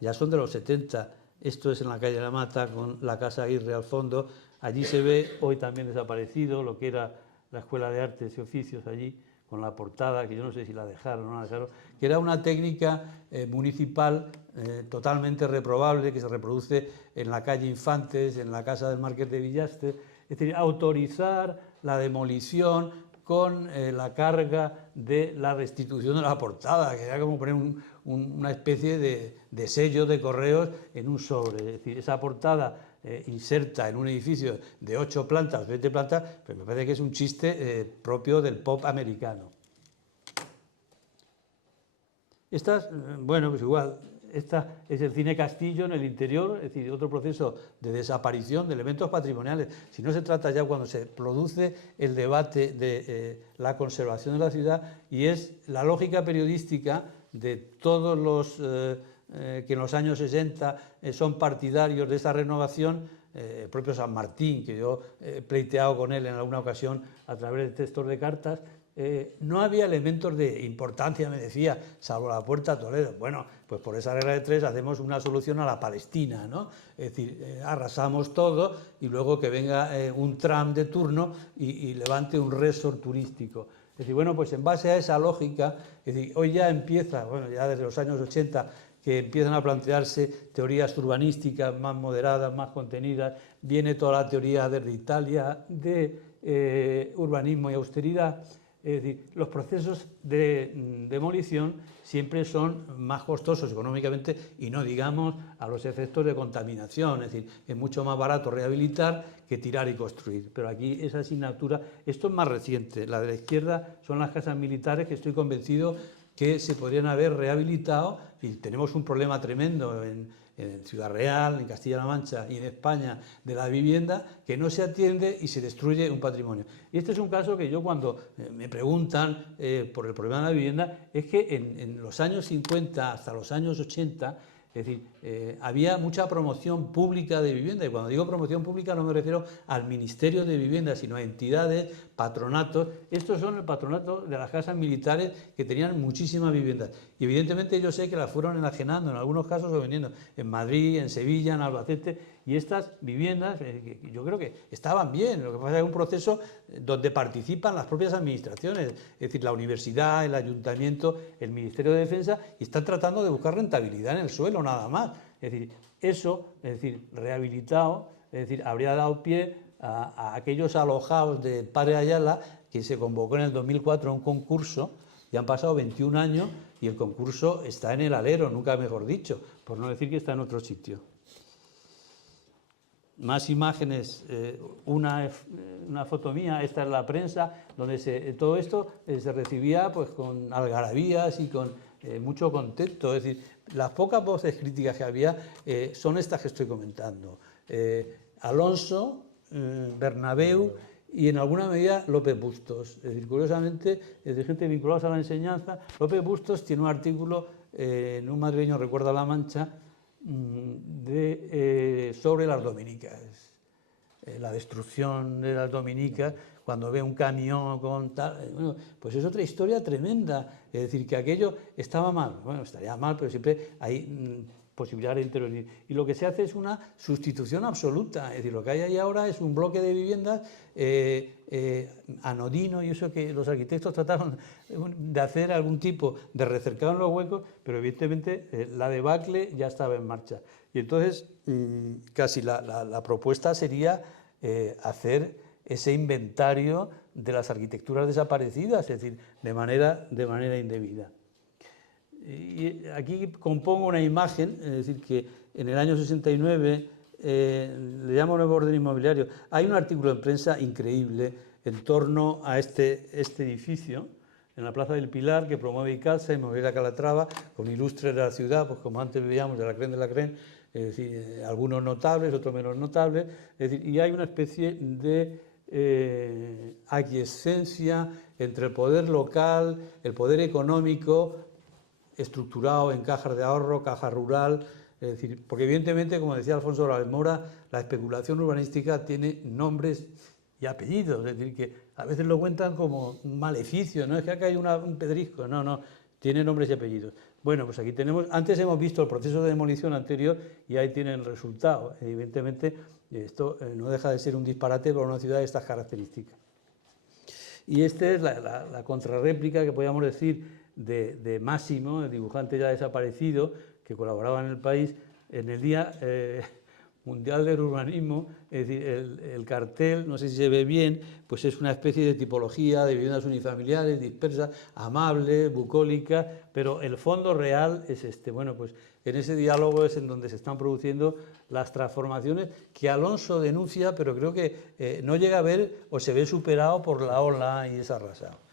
ya son de los 70, esto es en la calle La Mata, con la Casa Aguirre al fondo. Allí se ve, hoy también desaparecido, lo que era la Escuela de Artes y Oficios allí, con la portada, que yo no sé si la dejaron o no la dejaron, que era una técnica municipal totalmente reprobable, que se reproduce en la calle Infantes, en la casa del Marqués de Villaste. Es decir, autorizar la demolición con la carga de la restitución de la portada, que era como poner una especie de sello de correos en un sobre. Es decir, esa portada inserta en un edificio de 8 plantas, 20 plantas, pero me parece que es un chiste propio del pop americano. Estas, bueno, pues igual, esta es el Cine Castillo en el interior, es decir, otro proceso de desaparición de elementos patrimoniales. Si no se trata ya cuando se produce el debate de la conservación de la ciudad, y es la lógica periodística de todos los que en los años 60 son partidarios de esa renovación, el propio San Martín, que yo he pleiteado con él en alguna ocasión a través de textos de cartas, no había elementos de importancia, me decía, salvo la puerta a Toledo. Bueno, pues por esa regla de tres hacemos una solución a la Palestina, ¿no? Es decir, arrasamos todo y luego que venga un tram de turno y levante un resort turístico. Es decir, bueno, pues en base a esa lógica, es decir, hoy ya empieza, bueno, ya desde los años 80, que empiezan a plantearse teorías urbanísticas más moderadas, más contenidas, viene toda la teoría desde Italia de urbanismo y austeridad. Es decir, los procesos de demolición siempre son más costosos económicamente y no digamos a los efectos de contaminación. Es decir, es mucho más barato rehabilitar que tirar y construir. Pero aquí esa asignatura, esto es más reciente. La de la izquierda son las casas militares que estoy convencido que se podrían haber rehabilitado y tenemos un problema tremendo en Ciudad Real, en Castilla-La Mancha y en España de la vivienda que no se atiende y se destruye un patrimonio. Y este es un caso que yo cuando me preguntan por el problema de la vivienda es que en los años 50 hasta los años 80, es decir, había mucha promoción pública de vivienda y cuando digo promoción pública no me refiero al Ministerio de Vivienda, sino a entidades, patronatos. Estos son el patronato de las casas militares que tenían muchísimas viviendas y evidentemente yo sé que las fueron enajenando, en algunos casos o vendiendo en Madrid, en Sevilla, en Albacete, y estas viviendas yo creo que estaban bien, lo que pasa es que es un proceso donde participan las propias administraciones, es decir, la universidad, el ayuntamiento, el Ministerio de Defensa, y están tratando de buscar rentabilidad en el suelo nada más. Es decir, eso, es decir, rehabilitado, es decir, habría dado pie a aquellos alojados de Padre Ayala que se convocó en el 2004 a un concurso. Ya han pasado 21 años y el concurso está en el alero, nunca mejor dicho, por no decir que está en otro sitio. Más imágenes, una foto mía, esta es la prensa, donde todo esto se recibía pues, con algarabías y con mucho contexto. Es decir, las pocas voces críticas que había son estas que estoy comentando. Alonso, Bernabéu y en alguna medida López Bustos. Es decir, curiosamente, de gente vinculada a la enseñanza, López Bustos tiene un artículo en un madrileño Recuerda la Mancha sobre las dominicas. La destrucción de las dominicas, cuando ve un camión con tal... Bueno, pues es otra historia tremenda. Es decir, que aquello estaba mal. Bueno, estaría mal, pero siempre hay posibilidad de intervenir. Y lo que se hace es una sustitución absoluta. Es decir, lo que hay ahí ahora es un bloque de viviendas anodino, y eso que los arquitectos trataron de hacer algún tipo de recercado en los huecos, pero evidentemente la debacle ya estaba en marcha. Y entonces casi la propuesta sería hacer ese inventario de las arquitecturas desaparecidas, es decir, de manera indebida. Y aquí compongo una imagen, es decir, que en el año 69, le llamo nuevo orden inmobiliario, hay un artículo en prensa increíble en torno a este edificio, en la Plaza del Pilar, que promueve Icalsa, Inmobiliaria Calatrava, con ilustres de la ciudad, pues como antes veíamos, de la CREN, es decir, algunos notables, otros menos notables, es decir, y hay una especie de aquiescencia entre el poder local, el poder económico, estructurado en cajas de ahorro, caja rural, es decir, porque evidentemente, como decía Alfonso Morales Mora, la especulación urbanística tiene nombres y apellidos, es decir, que a veces lo cuentan como un maleficio, no es que acá hay un pedrisco, no, tiene nombres y apellidos. Bueno, pues aquí tenemos, antes hemos visto el proceso de demolición anterior y ahí tienen el resultado. Evidentemente, esto no deja de ser un disparate para una ciudad de estas características. Y esta es la contrarréplica que podríamos decir de Máximo, el dibujante ya desaparecido, que colaboraba en El País, en el Día Mundial del Urbanismo. Es decir, el cartel, no sé si se ve bien, pues es una especie de tipología de viviendas unifamiliares, dispersas, amables, bucólicas, pero el fondo real es este. Bueno, pues en ese diálogo es en donde se están produciendo las transformaciones que Alonso denuncia, pero creo que no llega a ver o se ve superado por la ola y es arrasado.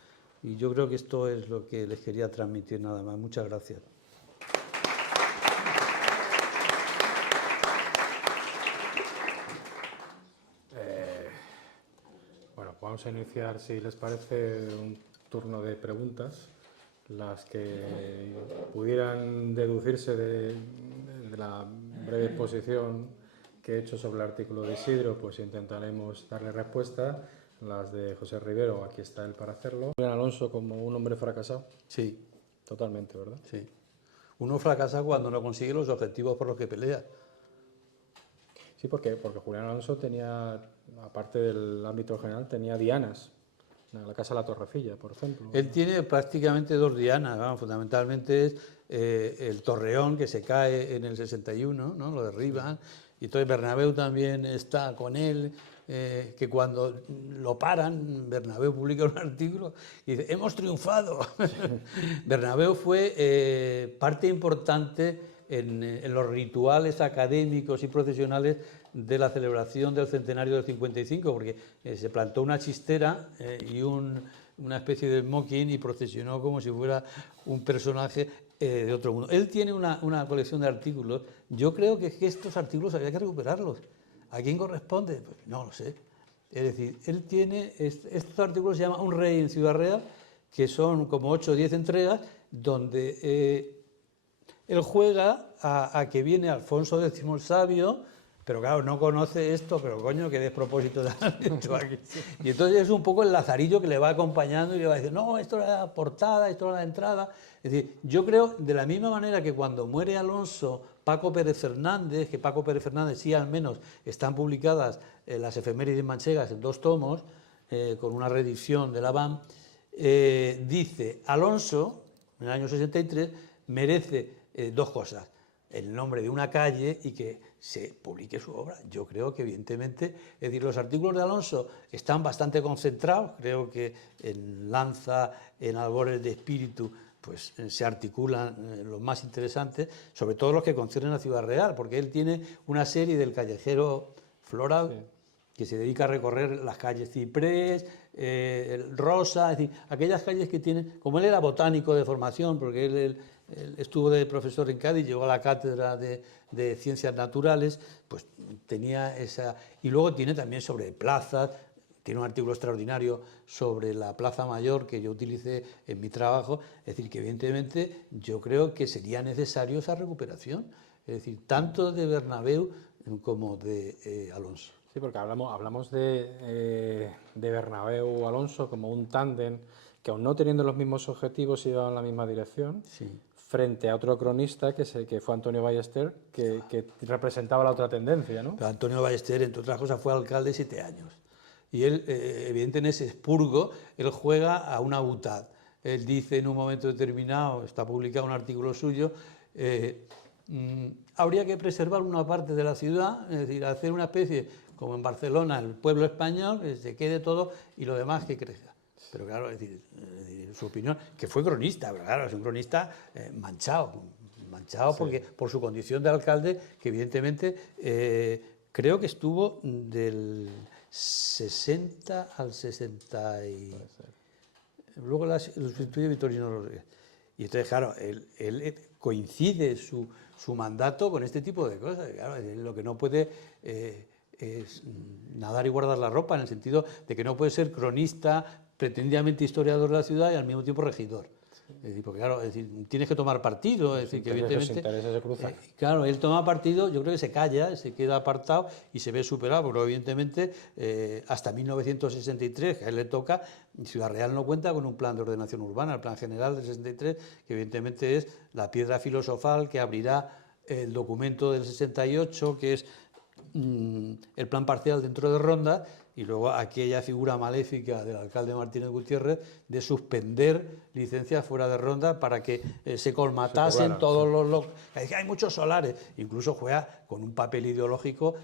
Y yo creo que esto es lo que les quería transmitir nada más. Muchas gracias. Bueno, vamos a iniciar, si les parece, un turno de preguntas. Las que pudieran deducirse de la breve exposición que he hecho sobre el artículo de Isidro, pues intentaremos darle respuesta. Las de José Rivero, aquí está él para hacerlo. Julián Alonso como un hombre fracasado. Sí, Totalmente, ¿verdad? sí. Uno fracasa cuando no consigue los objetivos por los que pelea. Sí, porque Julián Alonso tenía, aparte del ámbito general, tenía dianas. La Casa de la Torrecilla, por ejemplo. Él tiene prácticamente dos dianas, ¿no? Fundamentalmente es el Torreón, que se cae en el 61, ¿no? Lo derriban, y entonces Bernabéu también está con él, que cuando lo paran, Bernabéu publica un artículo y dice, hemos triunfado. Bernabéu fue parte importante en los rituales académicos y profesionales de la celebración del centenario del 55, porque se plantó una chistera y una especie de smoking y procesionó como si fuera un personaje de otro mundo. Él tiene una colección de artículos. Yo creo que estos artículos había que recuperarlos. ¿A quién corresponde? Pues no lo sé. Es decir, él tiene, estos artículos se llaman Un rey en Ciudad Real, que son como 8 o 10 entregas, donde él juega a que viene Alfonso X el Sabio, pero claro, no conoce esto, pero coño, qué despropósito de esto aquí. Y entonces es un poco el lazarillo que le va acompañando y le va a decir, no, esto era la portada, esto era la entrada. Es decir, yo creo, de la misma manera que cuando muere Alonso, Paco Pérez Fernández, que Paco Pérez Fernández sí al menos están publicadas las efemérides manchegas en 2 tomos, con una reedición de la BAM, dice, Alonso, en el año 63, merece 2 cosas, el nombre de una calle y que se publique su obra. Yo creo que evidentemente, es decir, los artículos de Alonso están bastante concentrados, creo que en Lanza, en Albores de Espíritu, pues se articulan los más interesantes, sobre todo los que conciernen a Ciudad Real, porque él tiene una serie del Callejero Floral, sí, que se dedica a recorrer las calles Ciprés, Rosa, es decir, aquellas calles que tienen, como él era botánico de formación, porque él estuvo de profesor en Cádiz, llegó a la cátedra de Ciencias Naturales, pues tenía esa... Y luego tiene también sobre plazas, tiene un artículo extraordinario sobre la Plaza Mayor que yo utilicé en mi trabajo, es decir, que evidentemente yo creo que sería necesario esa recuperación, es decir, tanto de Bernabéu como de Alonso. Sí, porque hablamos de Bernabéu Alonso como un tándem que, aun no teniendo los mismos objetivos, iba en la misma dirección, sí, frente a otro cronista que fue Antonio Ballester, que representaba la otra tendencia, ¿no? Pero Antonio Ballester, entre otras cosas, fue alcalde 7 años. Y él, evidentemente, en ese expurgo, él juega a una butad. Él dice en un momento determinado, está publicado un artículo suyo, habría que preservar una parte de la ciudad, es decir, hacer una especie, como en Barcelona, el pueblo español, que se quede todo y lo demás que crezca. Pero claro, es decir, su opinión, que fue cronista, pero claro, es un cronista manchado sí, porque, por su condición de alcalde, que evidentemente creo que estuvo del 60 al 60 y... Luego la sustituye Vitorino Rodríguez. Y entonces, claro, él coincide su mandato con este tipo de cosas. Claro, lo que no puede es nadar y guardar la ropa, en el sentido de que no puede ser cronista, pretendidamente historiador de la ciudad y al mismo tiempo regidor. Es decir, porque claro, es decir, tienes que tomar partido, es decir, que evidentemente... se cruzan. Claro, él toma partido, yo creo que se calla, se queda apartado y se ve superado, pero evidentemente hasta 1963, que a él le toca, Ciudad Real no cuenta con un plan de ordenación urbana, el plan general del 63, que evidentemente es la piedra filosofal que abrirá el documento del 68, que es el plan parcial dentro de Ronda, y luego aquella figura maléfica del alcalde Martínez Gutiérrez de suspender licencias fuera de Ronda para que se colmatasen todos los... Hay muchos solares, incluso juega con un papel ideológico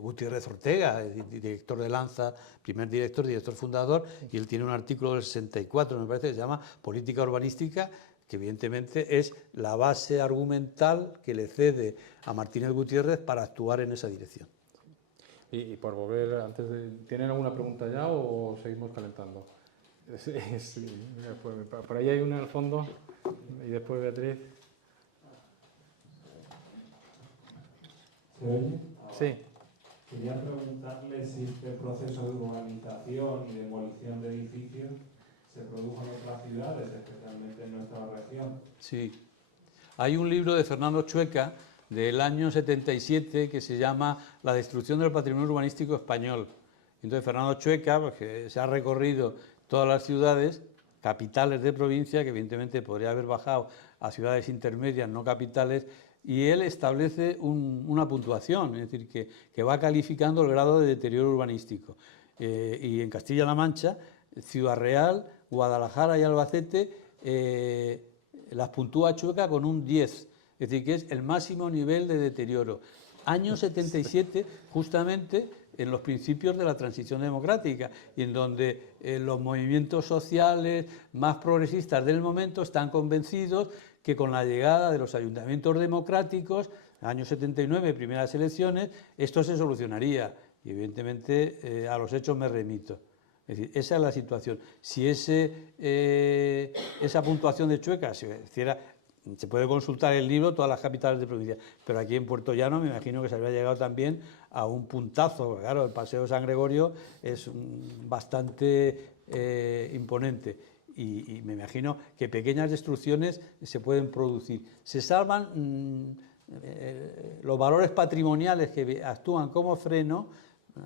Gutiérrez Ortega, director de Lanza, primer director fundador, y él tiene un artículo del 64, me parece, que se llama Política Urbanística, que evidentemente es la base argumental que le cede a Martínez Gutiérrez para actuar en esa dirección. Y por volver, ¿tienen alguna pregunta ya o seguimos calentando? Sí, por ahí hay una en el fondo y después Beatriz. ¿Se oye? Sí. Quería preguntarle si este proceso de urbanización y demolición de edificios se produjo en otras ciudades, especialmente en nuestra región. Sí. Hay un libro de Fernando Chueca, del año 77 que se llama La destrucción del patrimonio urbanístico español. Entonces Fernando Chueca, pues, que se ha recorrido todas las ciudades, capitales de provincia, que evidentemente podría haber bajado a ciudades intermedias, no capitales, y él establece una puntuación, es decir, que va calificando el grado de deterioro urbanístico. Y en Castilla-La Mancha, Ciudad Real, Guadalajara y Albacete las puntúa Chueca con un 10, es decir, que es el máximo nivel de deterioro. Año 77, justamente en los principios de la transición democrática, y en donde los movimientos sociales más progresistas del momento están convencidos que con la llegada de los ayuntamientos democráticos, año 79, primeras elecciones, esto se solucionaría. Y evidentemente a los hechos me remito. Es decir, esa es la situación. Si esa puntuación de Chueca se hiciera, se puede consultar el libro, todas las capitales de provincia, pero aquí en Puerto Llano me imagino que se habría llegado también a un puntazo. Claro, el Paseo de San Gregorio es bastante imponente y me imagino que pequeñas destrucciones se pueden producir. Se salvan los valores patrimoniales que actúan como freno,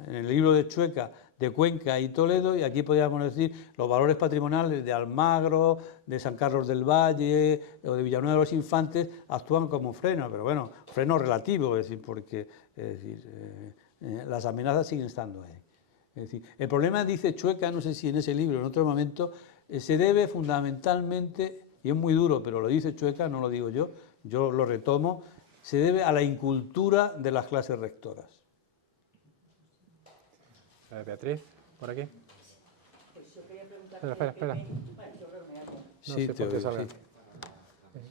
en el libro de Chueca, de Cuenca y Toledo, y aquí podríamos decir los valores patrimoniales de Almagro, de San Carlos del Valle o de Villanueva de los Infantes actúan como freno, pero bueno, freno relativo, es decir, porque las amenazas siguen estando ahí. Es decir, el problema, dice Chueca, no sé si en ese libro o en otro momento, se debe fundamentalmente, y es muy duro, pero lo dice Chueca, no lo digo yo lo retomo, se debe a la incultura de las clases rectoras. Beatriz, por aquí. Pues yo quería preguntar... Espera. Bueno, yo creo que me da tiempo. Sí, te oigo, sí.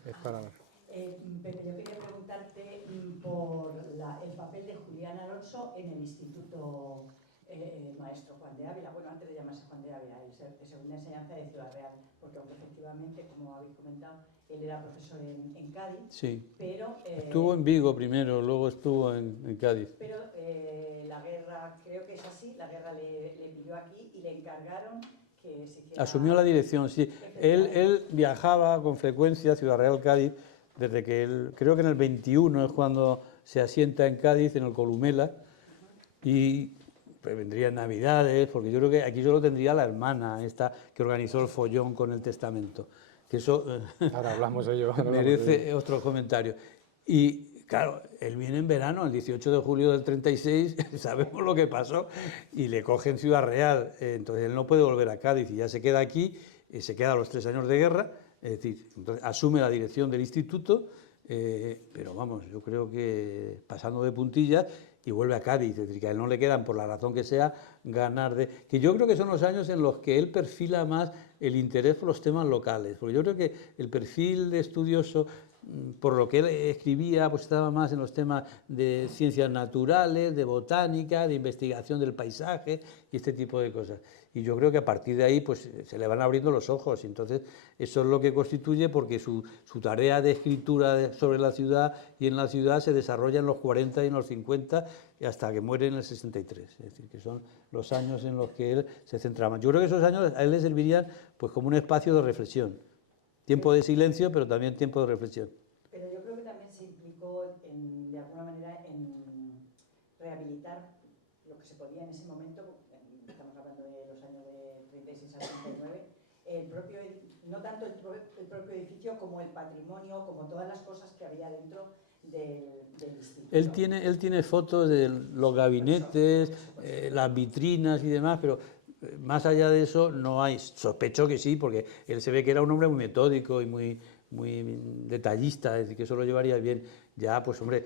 Es para ver. Pepe, yo quería preguntarte por el papel de Julián Alonso en el Instituto Maestro Juan de Ávila, bueno, antes de llamarse Juan de Ávila, el segunda enseñanza de Ciudad Real, porque aunque efectivamente, como habéis comentado, él era profesor en Cádiz, sí. Pero... estuvo en Vigo primero, luego estuvo en Cádiz. Pero la guerra, creo que es así, la guerra le pilló aquí y le encargaron que se quedara... Asumió la dirección, sí. Él viajaba con frecuencia a Ciudad Real, Cádiz, desde que él, creo que en el 21 es cuando se asienta en Cádiz, en el Columela, y pues vendrían Navidades, porque yo creo que aquí solo tendría la hermana esta que organizó el follón con el testamento, que eso ahora hablamos de ello. merece otro comentario. Y claro, él viene en verano, el 18 de julio del 36, sabemos lo que pasó, y le cogen Ciudad Real, entonces él no puede volver a Cádiz y ya se queda aquí, se queda los 3 años de guerra, es decir, entonces asume la dirección del instituto, pero vamos, yo creo que pasando de puntillas y vuelve a Cádiz, es decir, que a él no le quedan, por la razón que sea, ganar de... Que yo creo que son los años en los que él perfila más el interés por los temas locales, porque yo creo que el perfil de estudioso, por lo que él escribía, pues estaba más en los temas de ciencias naturales, de botánica, de investigación del paisaje y este tipo de cosas. Y yo creo que a partir de ahí pues se le van abriendo los ojos, y entonces eso es lo que constituye, porque su tarea de escritura sobre la ciudad y en la ciudad se desarrolla en los 40 y en los 50 y hasta que muere en el 63, es decir, que son los años en los que él se centraba. Yo creo que esos años a él le servirían pues como un espacio de reflexión, tiempo de silencio, pero también tiempo de reflexión. Pero yo creo que también se implicó de alguna manera en rehabilitar lo que se podía en ese momento, estamos hablando de los años de 36 a 39, no tanto el propio edificio como el patrimonio, como todas las cosas que había dentro del instituto. Él tiene fotos de los gabinetes, las vitrinas y demás, pero más allá de eso no hay. Sospecho que sí, porque él se ve que era un hombre muy metódico y muy detallista, es decir, que eso lo llevaría bien. Ya, pues hombre,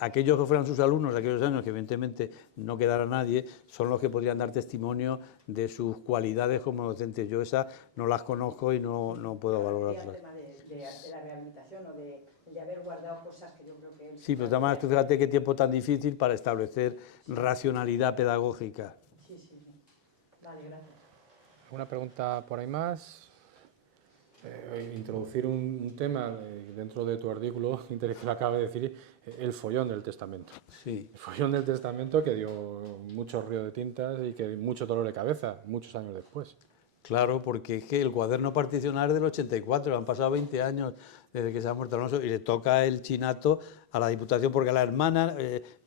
aquellos que fueran sus alumnos de aquellos años, que evidentemente no quedará nadie, son los que podrían dar testimonio de sus cualidades como docentes. Yo esas no las conozco y no puedo valorarlas. El tema de la rehabilitación o de haber guardado cosas que yo creo que... Sí, pero además tú fíjate qué tiempo tan difícil para establecer racionalidad pedagógica. Sí. Vale, gracias. ¿Alguna pregunta por ahí más? Introducir un tema dentro de tu artículo, que lo acaba de decir, el follón del testamento. Sí. El follón del testamento que dio mucho río de tintas y que mucho dolor de cabeza muchos años después. Claro, porque es que el cuaderno particional es del 84, han pasado 20 años desde que se ha muerto Alonso y le toca el chinato a la Diputación, porque la hermana,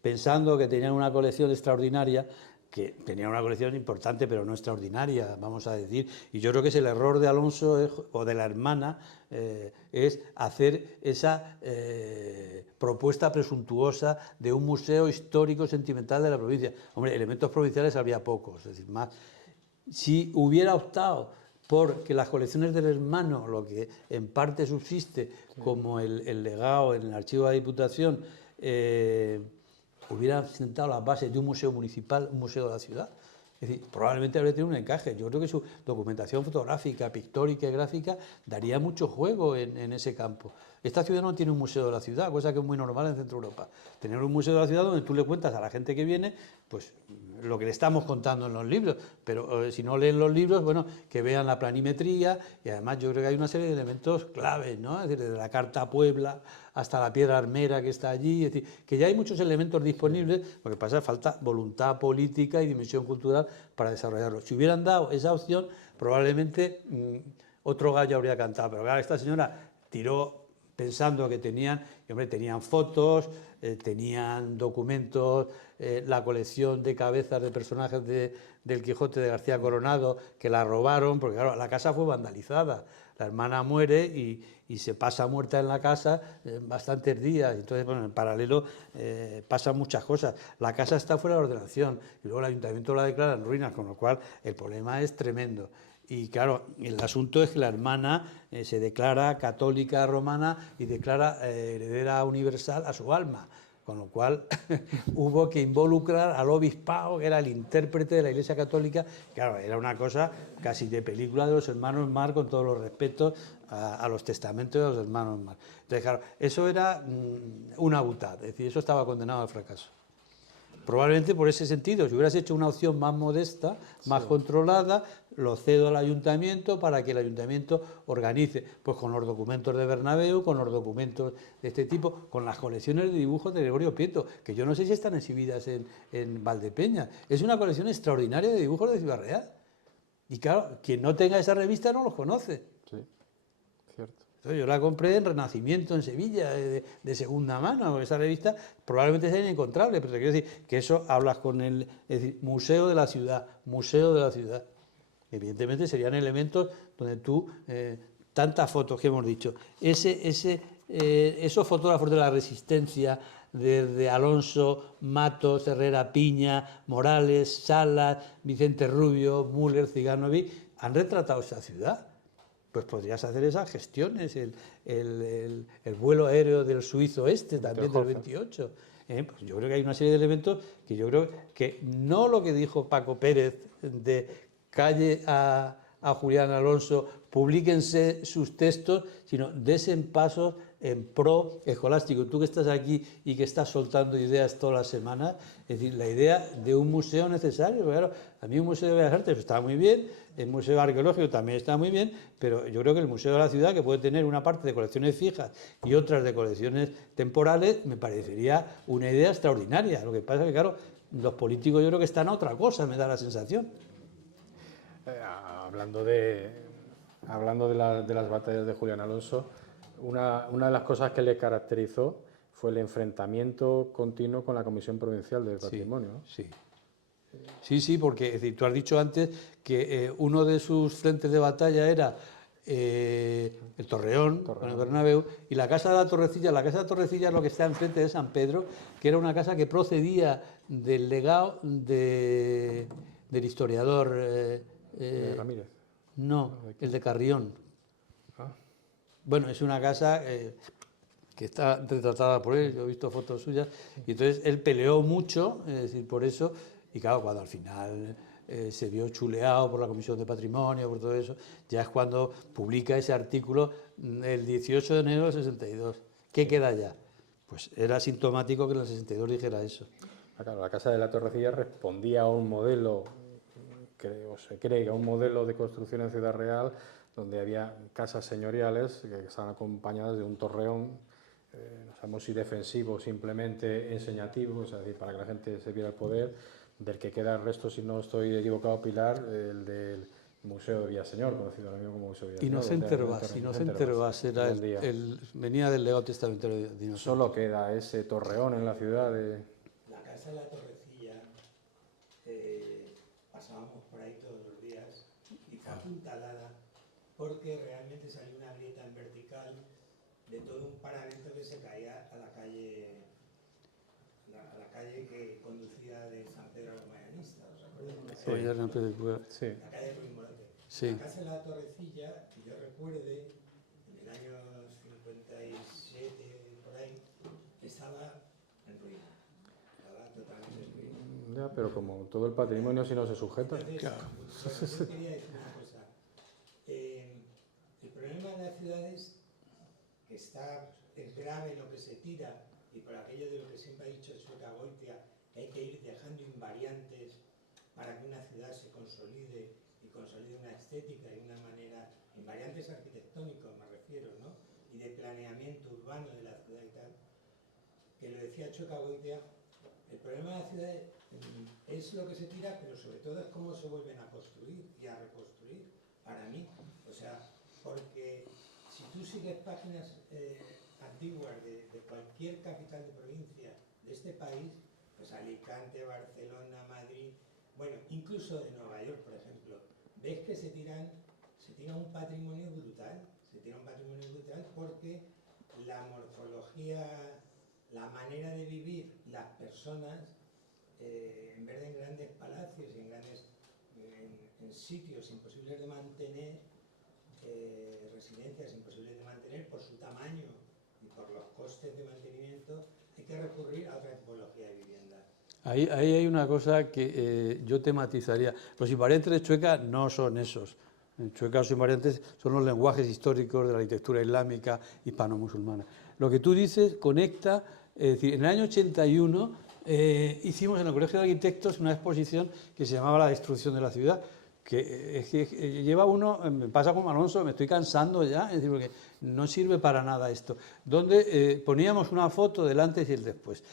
pensando que tenían una colección extraordinaria, que tenía una colección importante pero no extraordinaria, vamos a decir, y yo creo que es el error de Alonso o de la hermana, es hacer esa propuesta presuntuosa de un museo histórico sentimental de la provincia. Hombre, elementos provinciales había pocos, es decir, más. Si hubiera optado por que las colecciones del hermano, lo que en parte subsiste como el legado en el archivo de la Diputación, hubiera sentado las bases de un museo municipal, un museo de la ciudad. Es decir, probablemente habría tenido un encaje. Yo creo que su documentación fotográfica, pictórica y gráfica daría mucho juego en ese campo. Esta ciudad no tiene un museo de la ciudad, cosa que es muy normal en Centro Europa. Tener un museo de la ciudad donde tú le cuentas a la gente que viene, pues lo que le estamos contando en los libros, pero si no leen los libros, bueno, que vean la planimetría, y además yo creo que hay una serie de elementos claves, ¿no? Es decir, desde la Carta a Puebla hasta la piedra armera que está allí, es decir, que ya hay muchos elementos disponibles, lo que pasa es que falta voluntad política y dimensión cultural para desarrollarlo. Si hubieran dado esa opción, probablemente otro gallo habría cantado, pero claro, esta señora tiró pensando que tenían, y hombre, tenían fotos, tenían documentos, la colección de cabezas de personajes del Quijote de García Coronado, que la robaron, porque claro, la casa fue vandalizada, la hermana muere y se pasa muerta en la casa bastantes días, entonces, bueno, en paralelo pasan muchas cosas. La casa está fuera de ordenación, y luego el ayuntamiento la declara en ruinas, con lo cual el problema es tremendo. Y claro, el asunto es que la hermana se declara católica romana y declara heredera universal a su alma, con lo cual hubo que involucrar al obispado, que era el intérprete de la Iglesia Católica. Claro, era una cosa casi de película de los hermanos Marx, con todos los respetos a los testamentos de los hermanos Marx. Entonces, claro, eso era una butad, es decir, eso estaba condenado al fracaso. Probablemente por ese sentido, si hubieras hecho una opción más modesta, más controlada, lo cedo al ayuntamiento para que el ayuntamiento organice, pues con los documentos de Bernabéu, con los documentos de este tipo, con las colecciones de dibujos de Gregorio Prieto, que yo no sé si están exhibidas en Valdepeñas. Es una colección extraordinaria de dibujos de Ciudad Real. Y claro, quien no tenga esa revista no los conoce. Sí, cierto. Yo la compré en Renacimiento, en Sevilla, de segunda mano. Esa revista probablemente sea inencontrable, pero te quiero decir que eso hablas con el museo de la ciudad, museo de la ciudad. Evidentemente serían elementos donde tú, tantas fotos que hemos dicho, esos fotógrafos de la Resistencia, desde Alonso, Matos, Herrera Piña, Morales, Salas, Vicente Rubio, Müller, Ziganovic, han retratado esa ciudad. Pues podrías hacer esas gestiones, el vuelo aéreo del suizo también del 28. Pues yo creo que hay una serie de elementos que yo creo que no lo que dijo Paco Pérez de calle a Julián Alonso, publíquense sus textos, sino desen pasos en pro escolástico. Tú que estás aquí y que estás soltando ideas todas las semanas, es decir, la idea de un museo necesario, porque claro, a mí un museo de Bellas Artes está muy bien, el museo arqueológico también está muy bien, pero yo creo que el museo de la ciudad, que puede tener una parte de colecciones fijas y otras de colecciones temporales, me parecería una idea extraordinaria. Lo que pasa es que, claro, los políticos yo creo que están a otra cosa, me da la sensación. Hablando de las batallas de Julián Alonso, una de las cosas que le caracterizó fue el enfrentamiento continuo con la Comisión Provincial del Patrimonio. Sí, sí, porque es decir, tú has dicho antes que uno de sus frentes de batalla era el Torreón, con el Bernabéu, y la Casa de la Torrecilla. La Casa de la Torrecilla es lo que está enfrente de San Pedro, que era una casa que procedía del legado del historiador... Ramírez. No, el de Carrión. Bueno, es una casa que está retratada por él, yo he visto fotos suyas, y entonces él peleó mucho, es decir, por eso, y claro, cuando al final se vio chuleado por la Comisión de Patrimonio, por todo eso, ya es cuando publica ese artículo el 18 de enero del 62. ¿Qué queda ya? Pues era sintomático que en el 62 dijera eso. Claro, la Casa de la Torrecilla respondía a un modelo, se cree que a un modelo de construcción en Ciudad Real, donde había casas señoriales que estaban acompañadas de un torreón, no sabemos si defensivo o simplemente enseñativo, es decir, para que la gente se viera el poder, del que queda el resto, si no estoy equivocado, Pilar, el Museo de Villaseñor, conocido ahora mismo como Museo de Villaseñor. Inocente Herbás era venía del legado testamentario de Inocente. Solo queda ese torreón en la ciudad de... La casa de la Torrecilla, pasábamos por ahí todos los días y fue apuntalada porque realmente salió una grieta en vertical de todo un paravento que se caía a la calle que conducía de San Pedro a los Mayanistas, ¿os acordáis? Sí. La calle Ruiz Morote. Sí. La casa de la Torrecilla, que yo recuerde, en el año 57, por ahí, estaba en ruina. Estaba totalmente en ruina. Ya, pero como todo el patrimonio, si no se sujeta. Entonces, Claro. yo quería decir una cosa. El problema de las ciudades, que es grave lo que se tira, y por aquello de lo que siempre ha dicho Chueca Goitia, que hay que ir dejando invariantes para que una ciudad se consolide y consolide una estética y una manera, invariantes arquitectónicos me refiero, ¿no? Y de planeamiento urbano de la ciudad y tal, que lo decía Chueca Goitia, el problema de la ciudad es lo que se tira, pero sobre todo es cómo se vuelven a construir y a reconstruir, para mí. O sea, porque si tú sigues páginas antiguas de cualquier capital de provincia de este país, pues Alicante, Barcelona, Madrid, bueno, incluso de Nueva York, por ejemplo, ves que se tira un patrimonio brutal, porque la morfología, la manera de vivir, las personas, en vez de en grandes palacios y en sitios imposibles de mantener, residencias imposibles de mantener por su tamaño y por los costes de mantenimiento, hay que recurrir a otra tipología de vivienda. Ahí hay una cosa que yo tematizaría. Los invariantes de Chueca no son esos. En Chueca los invariantes son los lenguajes históricos de la arquitectura islámica hispano-musulmana. Lo que tú dices conecta, es decir, en el año 81 hicimos en el Colegio de Arquitectos una exposición que se llamaba La destrucción de la ciudad, que lleva uno, me pasa como Alonso, me estoy cansando ya, es decir, porque no sirve para nada esto, donde poníamos una foto del antes y el después.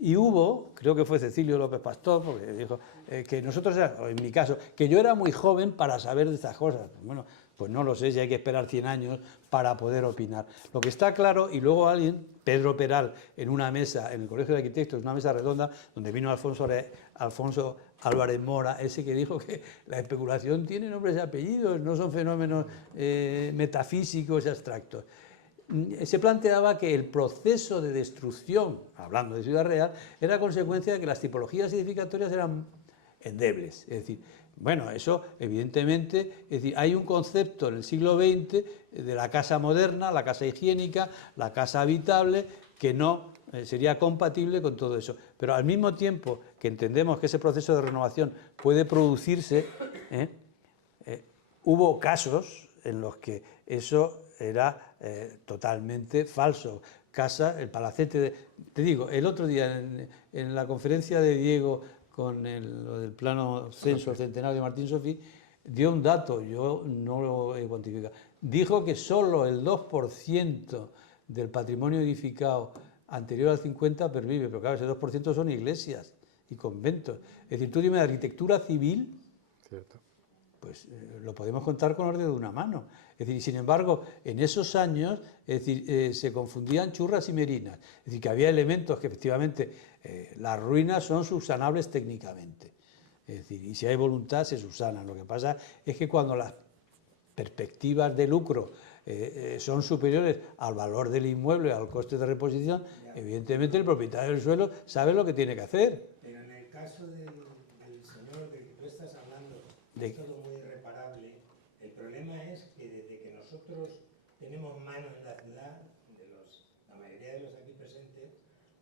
Y hubo, creo que fue Cecilio López Pastor, porque dijo que nosotros, en mi caso, que yo era muy joven para saber de estas cosas. Bueno, pues no lo sé, si hay que esperar 100 años para poder opinar. Lo que está claro, y luego alguien, Pedro Peral, en una mesa, en el Colegio de Arquitectos, una mesa redonda, donde vino Alfonso Álvarez Mora, ese que dijo que la especulación tiene nombres y apellidos, no son fenómenos metafísicos y abstractos. Se planteaba que el proceso de destrucción, hablando de Ciudad Real, era consecuencia de que las tipologías edificatorias eran endebles. Es decir, bueno, eso evidentemente, es decir, hay un concepto en el siglo XX de la casa moderna, la casa higiénica, la casa habitable, que no sería compatible con todo eso. Pero al mismo tiempo que entendemos que ese proceso de renovación puede producirse, hubo casos en los que eso era totalmente falso. Casa, el palacete, te digo, el otro día en la conferencia de Diego con lo del plano censo centenario de Martín Sofí, dio un dato, yo no lo he cuantificado, dijo que solo el 2% del patrimonio edificado anterior al 50 pervive, pero claro, ese 2% son iglesias y conventos. Es decir, tú dime de arquitectura civil, Cierto. pues lo podemos contar con orden de una mano. Es decir, y sin embargo, en esos años, es decir, se confundían churras y merinas. Es decir, que había elementos que efectivamente las ruinas son subsanables técnicamente. Es decir, y si hay voluntad se subsanan. Lo que pasa es que cuando las perspectivas de lucro son superiores al valor del inmueble, al coste de reposición, evidentemente el propietario del suelo sabe lo que tiene que hacer. Pero en el caso del señor del que tú estás hablando, es todo muy irreparable. El problema es que desde que nosotros tenemos mano en la ciudad, la mayoría de los aquí presentes,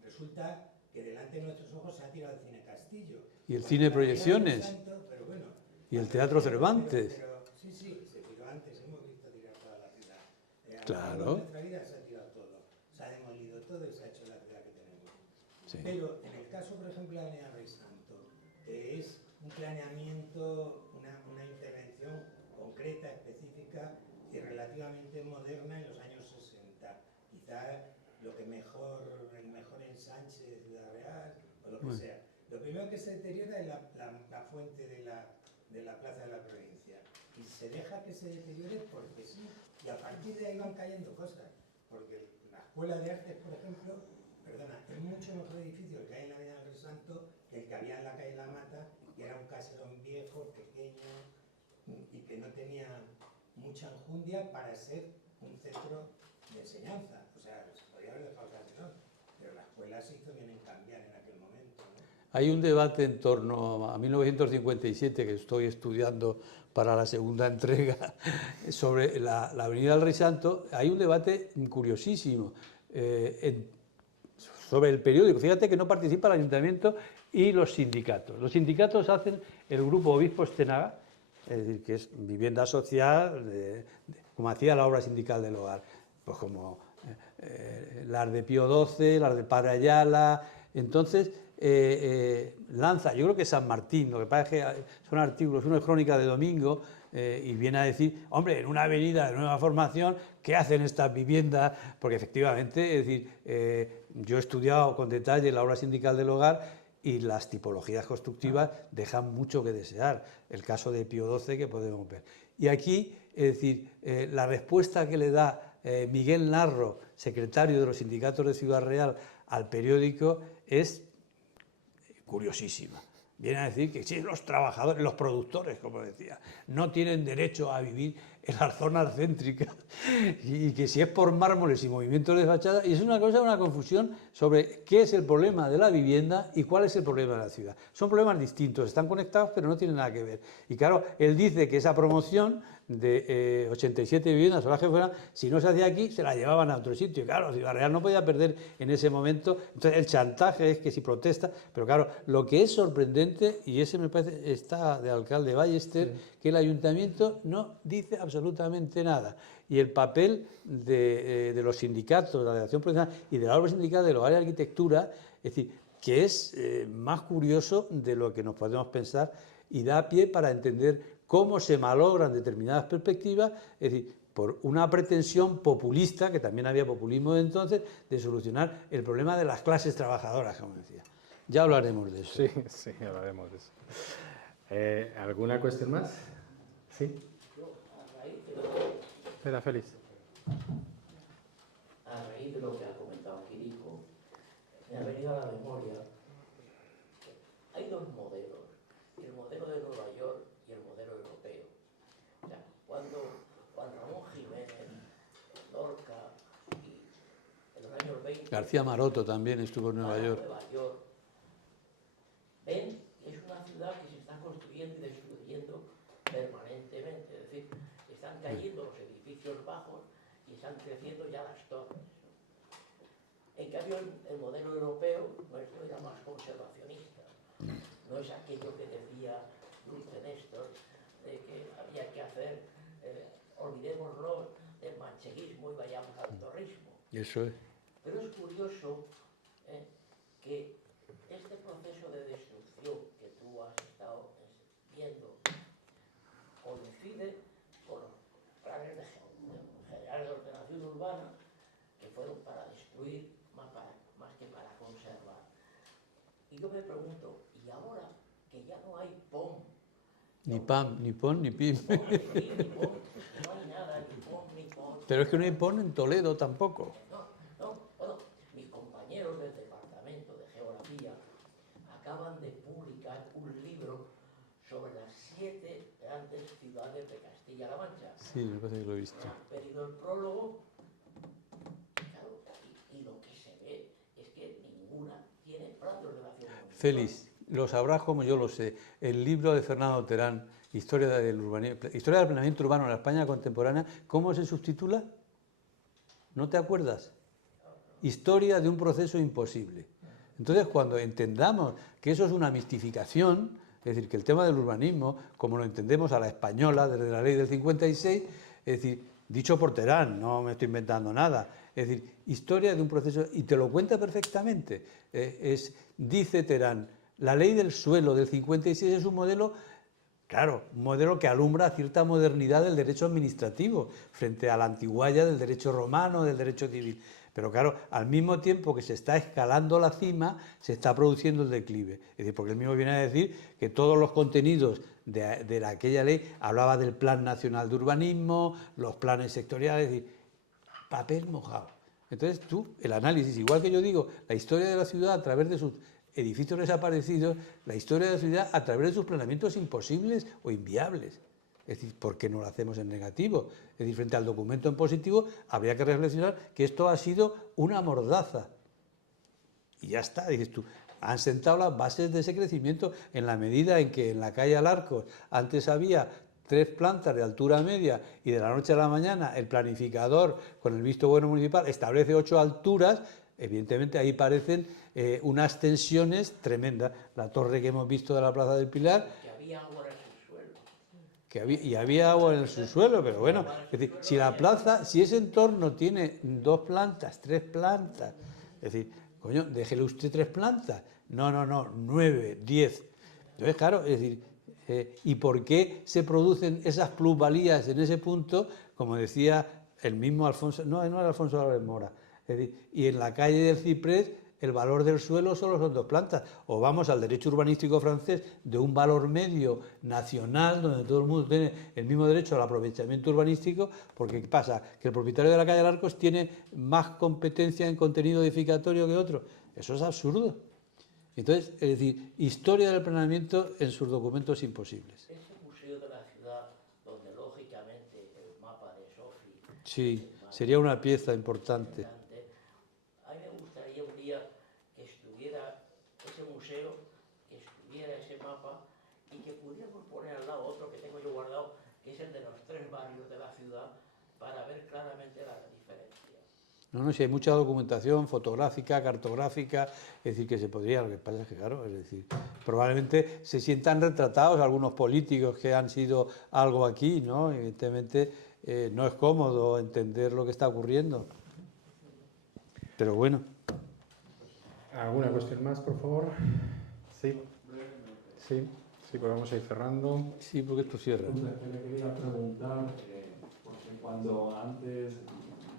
resulta que delante de nuestros ojos se ha tirado el cine Castillo. Y el cine Proyecciones. Pero bueno, y el Teatro Cervantes. Sí, se tiró antes, hemos visto tirar toda la ciudad. Claro. En nuestra vida se ha tirado todo, se ha demolido todo y se ha hecho la ciudad que tenemos. Sí. Pero en el caso, por ejemplo, de la Avenida Rey Santo, es un planeamiento, una intervención concreta, específica y relativamente moderna en los años 60. Quizá el mejor ensanche de Ciudad Real o lo que sea. Lo primero que se deteriora es la fuente de la Plaza de la Provincia. y se deja que se deteriore porque sí, y a partir de ahí van cayendo cosas, porque la Escuela de Artes, por ejemplo, perdona, es mucho mejor edificio el que hay en la Avenida del Santo que el que había en la calle La Mata, y era un caserón viejo, pequeño, y que no tenía mucha enjundia para ser un centro de enseñanza. O sea, se podía haber dejado el caserón, pero la escuela se hizo bien en cambiar en aquel momento, ¿no? Hay un debate en torno a 1957 que estoy estudiando para la segunda entrega sobre la Avenida del Rey Santo. Hay un debate curiosísimo sobre el periódico. Fíjate que no participa el ayuntamiento y los sindicatos. Los sindicatos hacen el grupo Obispo Estenaga, es decir, que es vivienda social, como hacía la obra sindical del hogar, pues como las de Pío XII, las de Padre Ayala. Entonces lanza, yo creo que San Martín, lo que pasa es que son artículos, uno es Crónica de Domingo, y viene a decir, hombre, en una avenida de nueva formación, ¿qué hacen estas viviendas? Porque efectivamente, es decir, yo he estudiado con detalle la obra sindical del hogar y las tipologías constructivas dejan mucho que desear. El caso de Pío XII que podemos ver. Y aquí, es decir, la respuesta que le da Miguel Narro, secretario de los sindicatos de Ciudad Real, al periódico es curiosísima. Viene a decir que si los trabajadores, los productores, como decía, no tienen derecho a vivir en las zonas céntricas, y que si es por mármoles y movimientos de fachada, y es una cosa, una confusión sobre qué es el problema de la vivienda y cuál es el problema de la ciudad. Son problemas distintos, están conectados, pero no tienen nada que ver. Y claro, él dice que esa promoción de 87 viviendas o las que fueran, si no se hacía aquí, se la llevaban a otro sitio. Y claro, Ciudad Real no podía perder en ese momento. Entonces, el chantaje es que si protesta, pero claro, lo que es sorprendente, y ese me parece está de alcalde Ballester, sí, que el ayuntamiento no dice absolutamente nada. Y el papel de los sindicatos, de la Delegación Provincial y de la obra sindical del hogar y arquitectura, es decir, que es más curioso de lo que nos podemos pensar y da pie para entender cómo se malogran determinadas perspectivas, es decir, por una pretensión populista, que también había populismo de entonces, de solucionar el problema de las clases trabajadoras, como decía. Ya hablaremos de eso. Sí, sí, hablaremos de eso. ¿Alguna cuestión más? Sí. Espera, Félix. A raíz de lo que ha comentado Quirico, me ha venido a la memoria, hay dos modelos, el modelo de Nueva York y el modelo europeo. O sea, cuando Juan Ramón Jiménez, Lorca y en los años 20... García Maroto también estuvo en Nueva York. Ven que es una ciudad que se está construyendo y destruyendo permanentemente, es decir, están cayendo los edificios bajos y están creciendo ya las torres. En cambio, el modelo europeo nuestro era más conservacionista. No es aquello que decía Dulce Néstor, de que había que hacer, olvidémonos del mancheguismo y vayamos al torrismo. Eso es. Pero es curioso que este proceso de destrucción que tú has estado viendo coincide con los planes generales de ordenación urbana que fueron para destruir más que para conservar. Y yo me pregunto, ¿y ahora que ya no hay POM? Ni PAM, ni PON, ni PIM. No hay nada, ni POM, ni PON. Pero es que no hay PON en Toledo tampoco. Bueno, mis compañeros del Departamento de Geografía acaban de publicar un libro sobre las 7 grandes ciudades de Castilla-La Mancha. Sí, me parece que lo he visto. Han pedido el prólogo, claro, y lo que se ve es que ninguna tiene plan de ordenación municipal. Félix, lo sabrás como yo lo sé. El libro de Fernando Terán, Historia del planeamiento urbano en la España contemporánea, ¿cómo se subtitula? ¿No te acuerdas? Historia de un proceso imposible. Entonces, cuando entendamos que eso es una mistificación, es decir, que el tema del urbanismo, como lo entendemos a la española desde la ley del 56, es decir, dicho por Terán, no me estoy inventando nada, es decir, historia de un proceso, y te lo cuenta perfectamente. Dice Terán, la ley del suelo del 56 es un modelo, claro, un modelo que alumbra cierta modernidad del derecho administrativo frente a la antigualla del derecho romano, del derecho civil. Pero claro, al mismo tiempo que se está escalando la cima, se está produciendo el declive. Es decir, porque él mismo viene a decir que todos los contenidos de aquella ley hablaba del Plan Nacional de Urbanismo, los planes sectoriales, es decir, papel mojado. Entonces tú, el análisis, igual que yo digo, la historia de la ciudad a través de sus edificios desaparecidos, la historia de la ciudad a través de sus planeamientos imposibles o inviables. Es decir, ¿por qué no lo hacemos en negativo? Es decir, frente al documento en positivo, habría que reflexionar que esto ha sido una mordaza. Y ya está, dices tú, han sentado las bases de ese crecimiento en la medida en que en la calle Alarcos antes había 3 plantas de altura media y de la noche a la mañana el planificador con el visto bueno municipal establece 8 alturas, evidentemente ahí parecen unas tensiones tremendas. La torre que hemos visto de la Plaza del Pilar... Que había agua en el subsuelo. Había agua en el subsuelo, pero bueno, es decir, si la plaza, si ese entorno tiene 2 plantas, 3 plantas, es decir, coño, déjele usted 3 plantas. No, 9, 10. Entonces, claro, es decir, ¿y por qué se producen esas plusvalías en ese punto? Como decía el mismo Alfonso, no era Alfonso Álvarez Mora, es decir, y en la calle del Ciprés el valor del suelo solo son 2 plantas. O vamos al derecho urbanístico francés de un valor medio nacional, donde todo el mundo tiene el mismo derecho al aprovechamiento urbanístico, porque ¿qué pasa? Que el propietario de la calle Alarcos tiene más competencia en contenido edificatorio que otro. Eso es absurdo. Entonces, es decir, historia del planeamiento en sus documentos imposibles. Ese museo de la ciudad, donde lógicamente el mapa de Sofi... Sí, sería una pieza importante. A mí me gustaría un día que estuviera ese museo, que estuviera ese mapa y que pudiéramos poner al lado otro que tengo yo guardado, que es el de los 3 barrios de la ciudad, para ver claramente la diferencia. No, si hay mucha documentación fotográfica, cartográfica, es decir, que se podría, lo que pasa es que, claro, es decir, probablemente se sientan retratados algunos políticos que han sido algo aquí, ¿no? Evidentemente no es cómodo entender lo que está ocurriendo, pero bueno. ¿Alguna cuestión más, por favor? Sí, pues vamos a ir cerrando. Sí, porque esto cierra. Le quería preguntar, porque cuando antes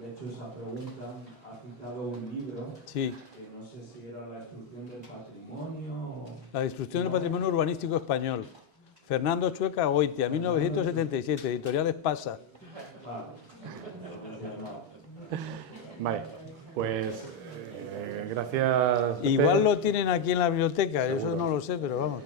le he hecho esa pregunta, ha citado un libro, sí, que no sé si era La destrucción del patrimonio o... La destrucción del patrimonio urbanístico español. Fernando Chueca Goitia, 1977, editorial Espasa. Vale, pues gracias. Igual lo tienen aquí en la biblioteca, eso no lo sé, pero vamos.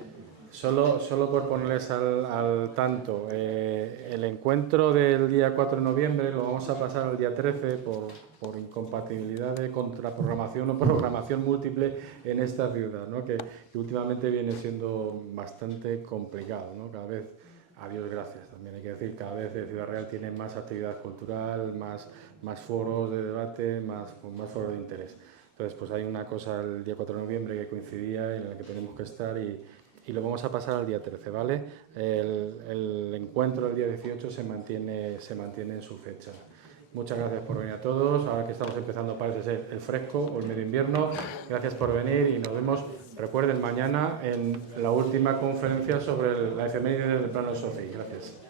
Solo por ponerles al tanto, el encuentro del día 4 de noviembre lo vamos a pasar al día 13 por incompatibilidad de contraprogramación o programación múltiple en esta ciudad, ¿no? que últimamente viene siendo bastante complicado, ¿no? Cada vez, a Dios gracias, también hay que decir, cada vez Ciudad Real tiene más actividad cultural, más foros de debate, más foros de interés. Entonces, pues hay una cosa el día 4 de noviembre que coincidía en la que tenemos que estar y lo vamos a pasar al día 13, ¿vale? El encuentro del día 18 se mantiene en su fecha. Muchas gracias por venir a todos. Ahora que estamos empezando, parece ser el fresco o el medio invierno. Gracias por venir y nos vemos, recuerden, mañana en la última conferencia sobre la efeméride del plano de Sofi. Gracias.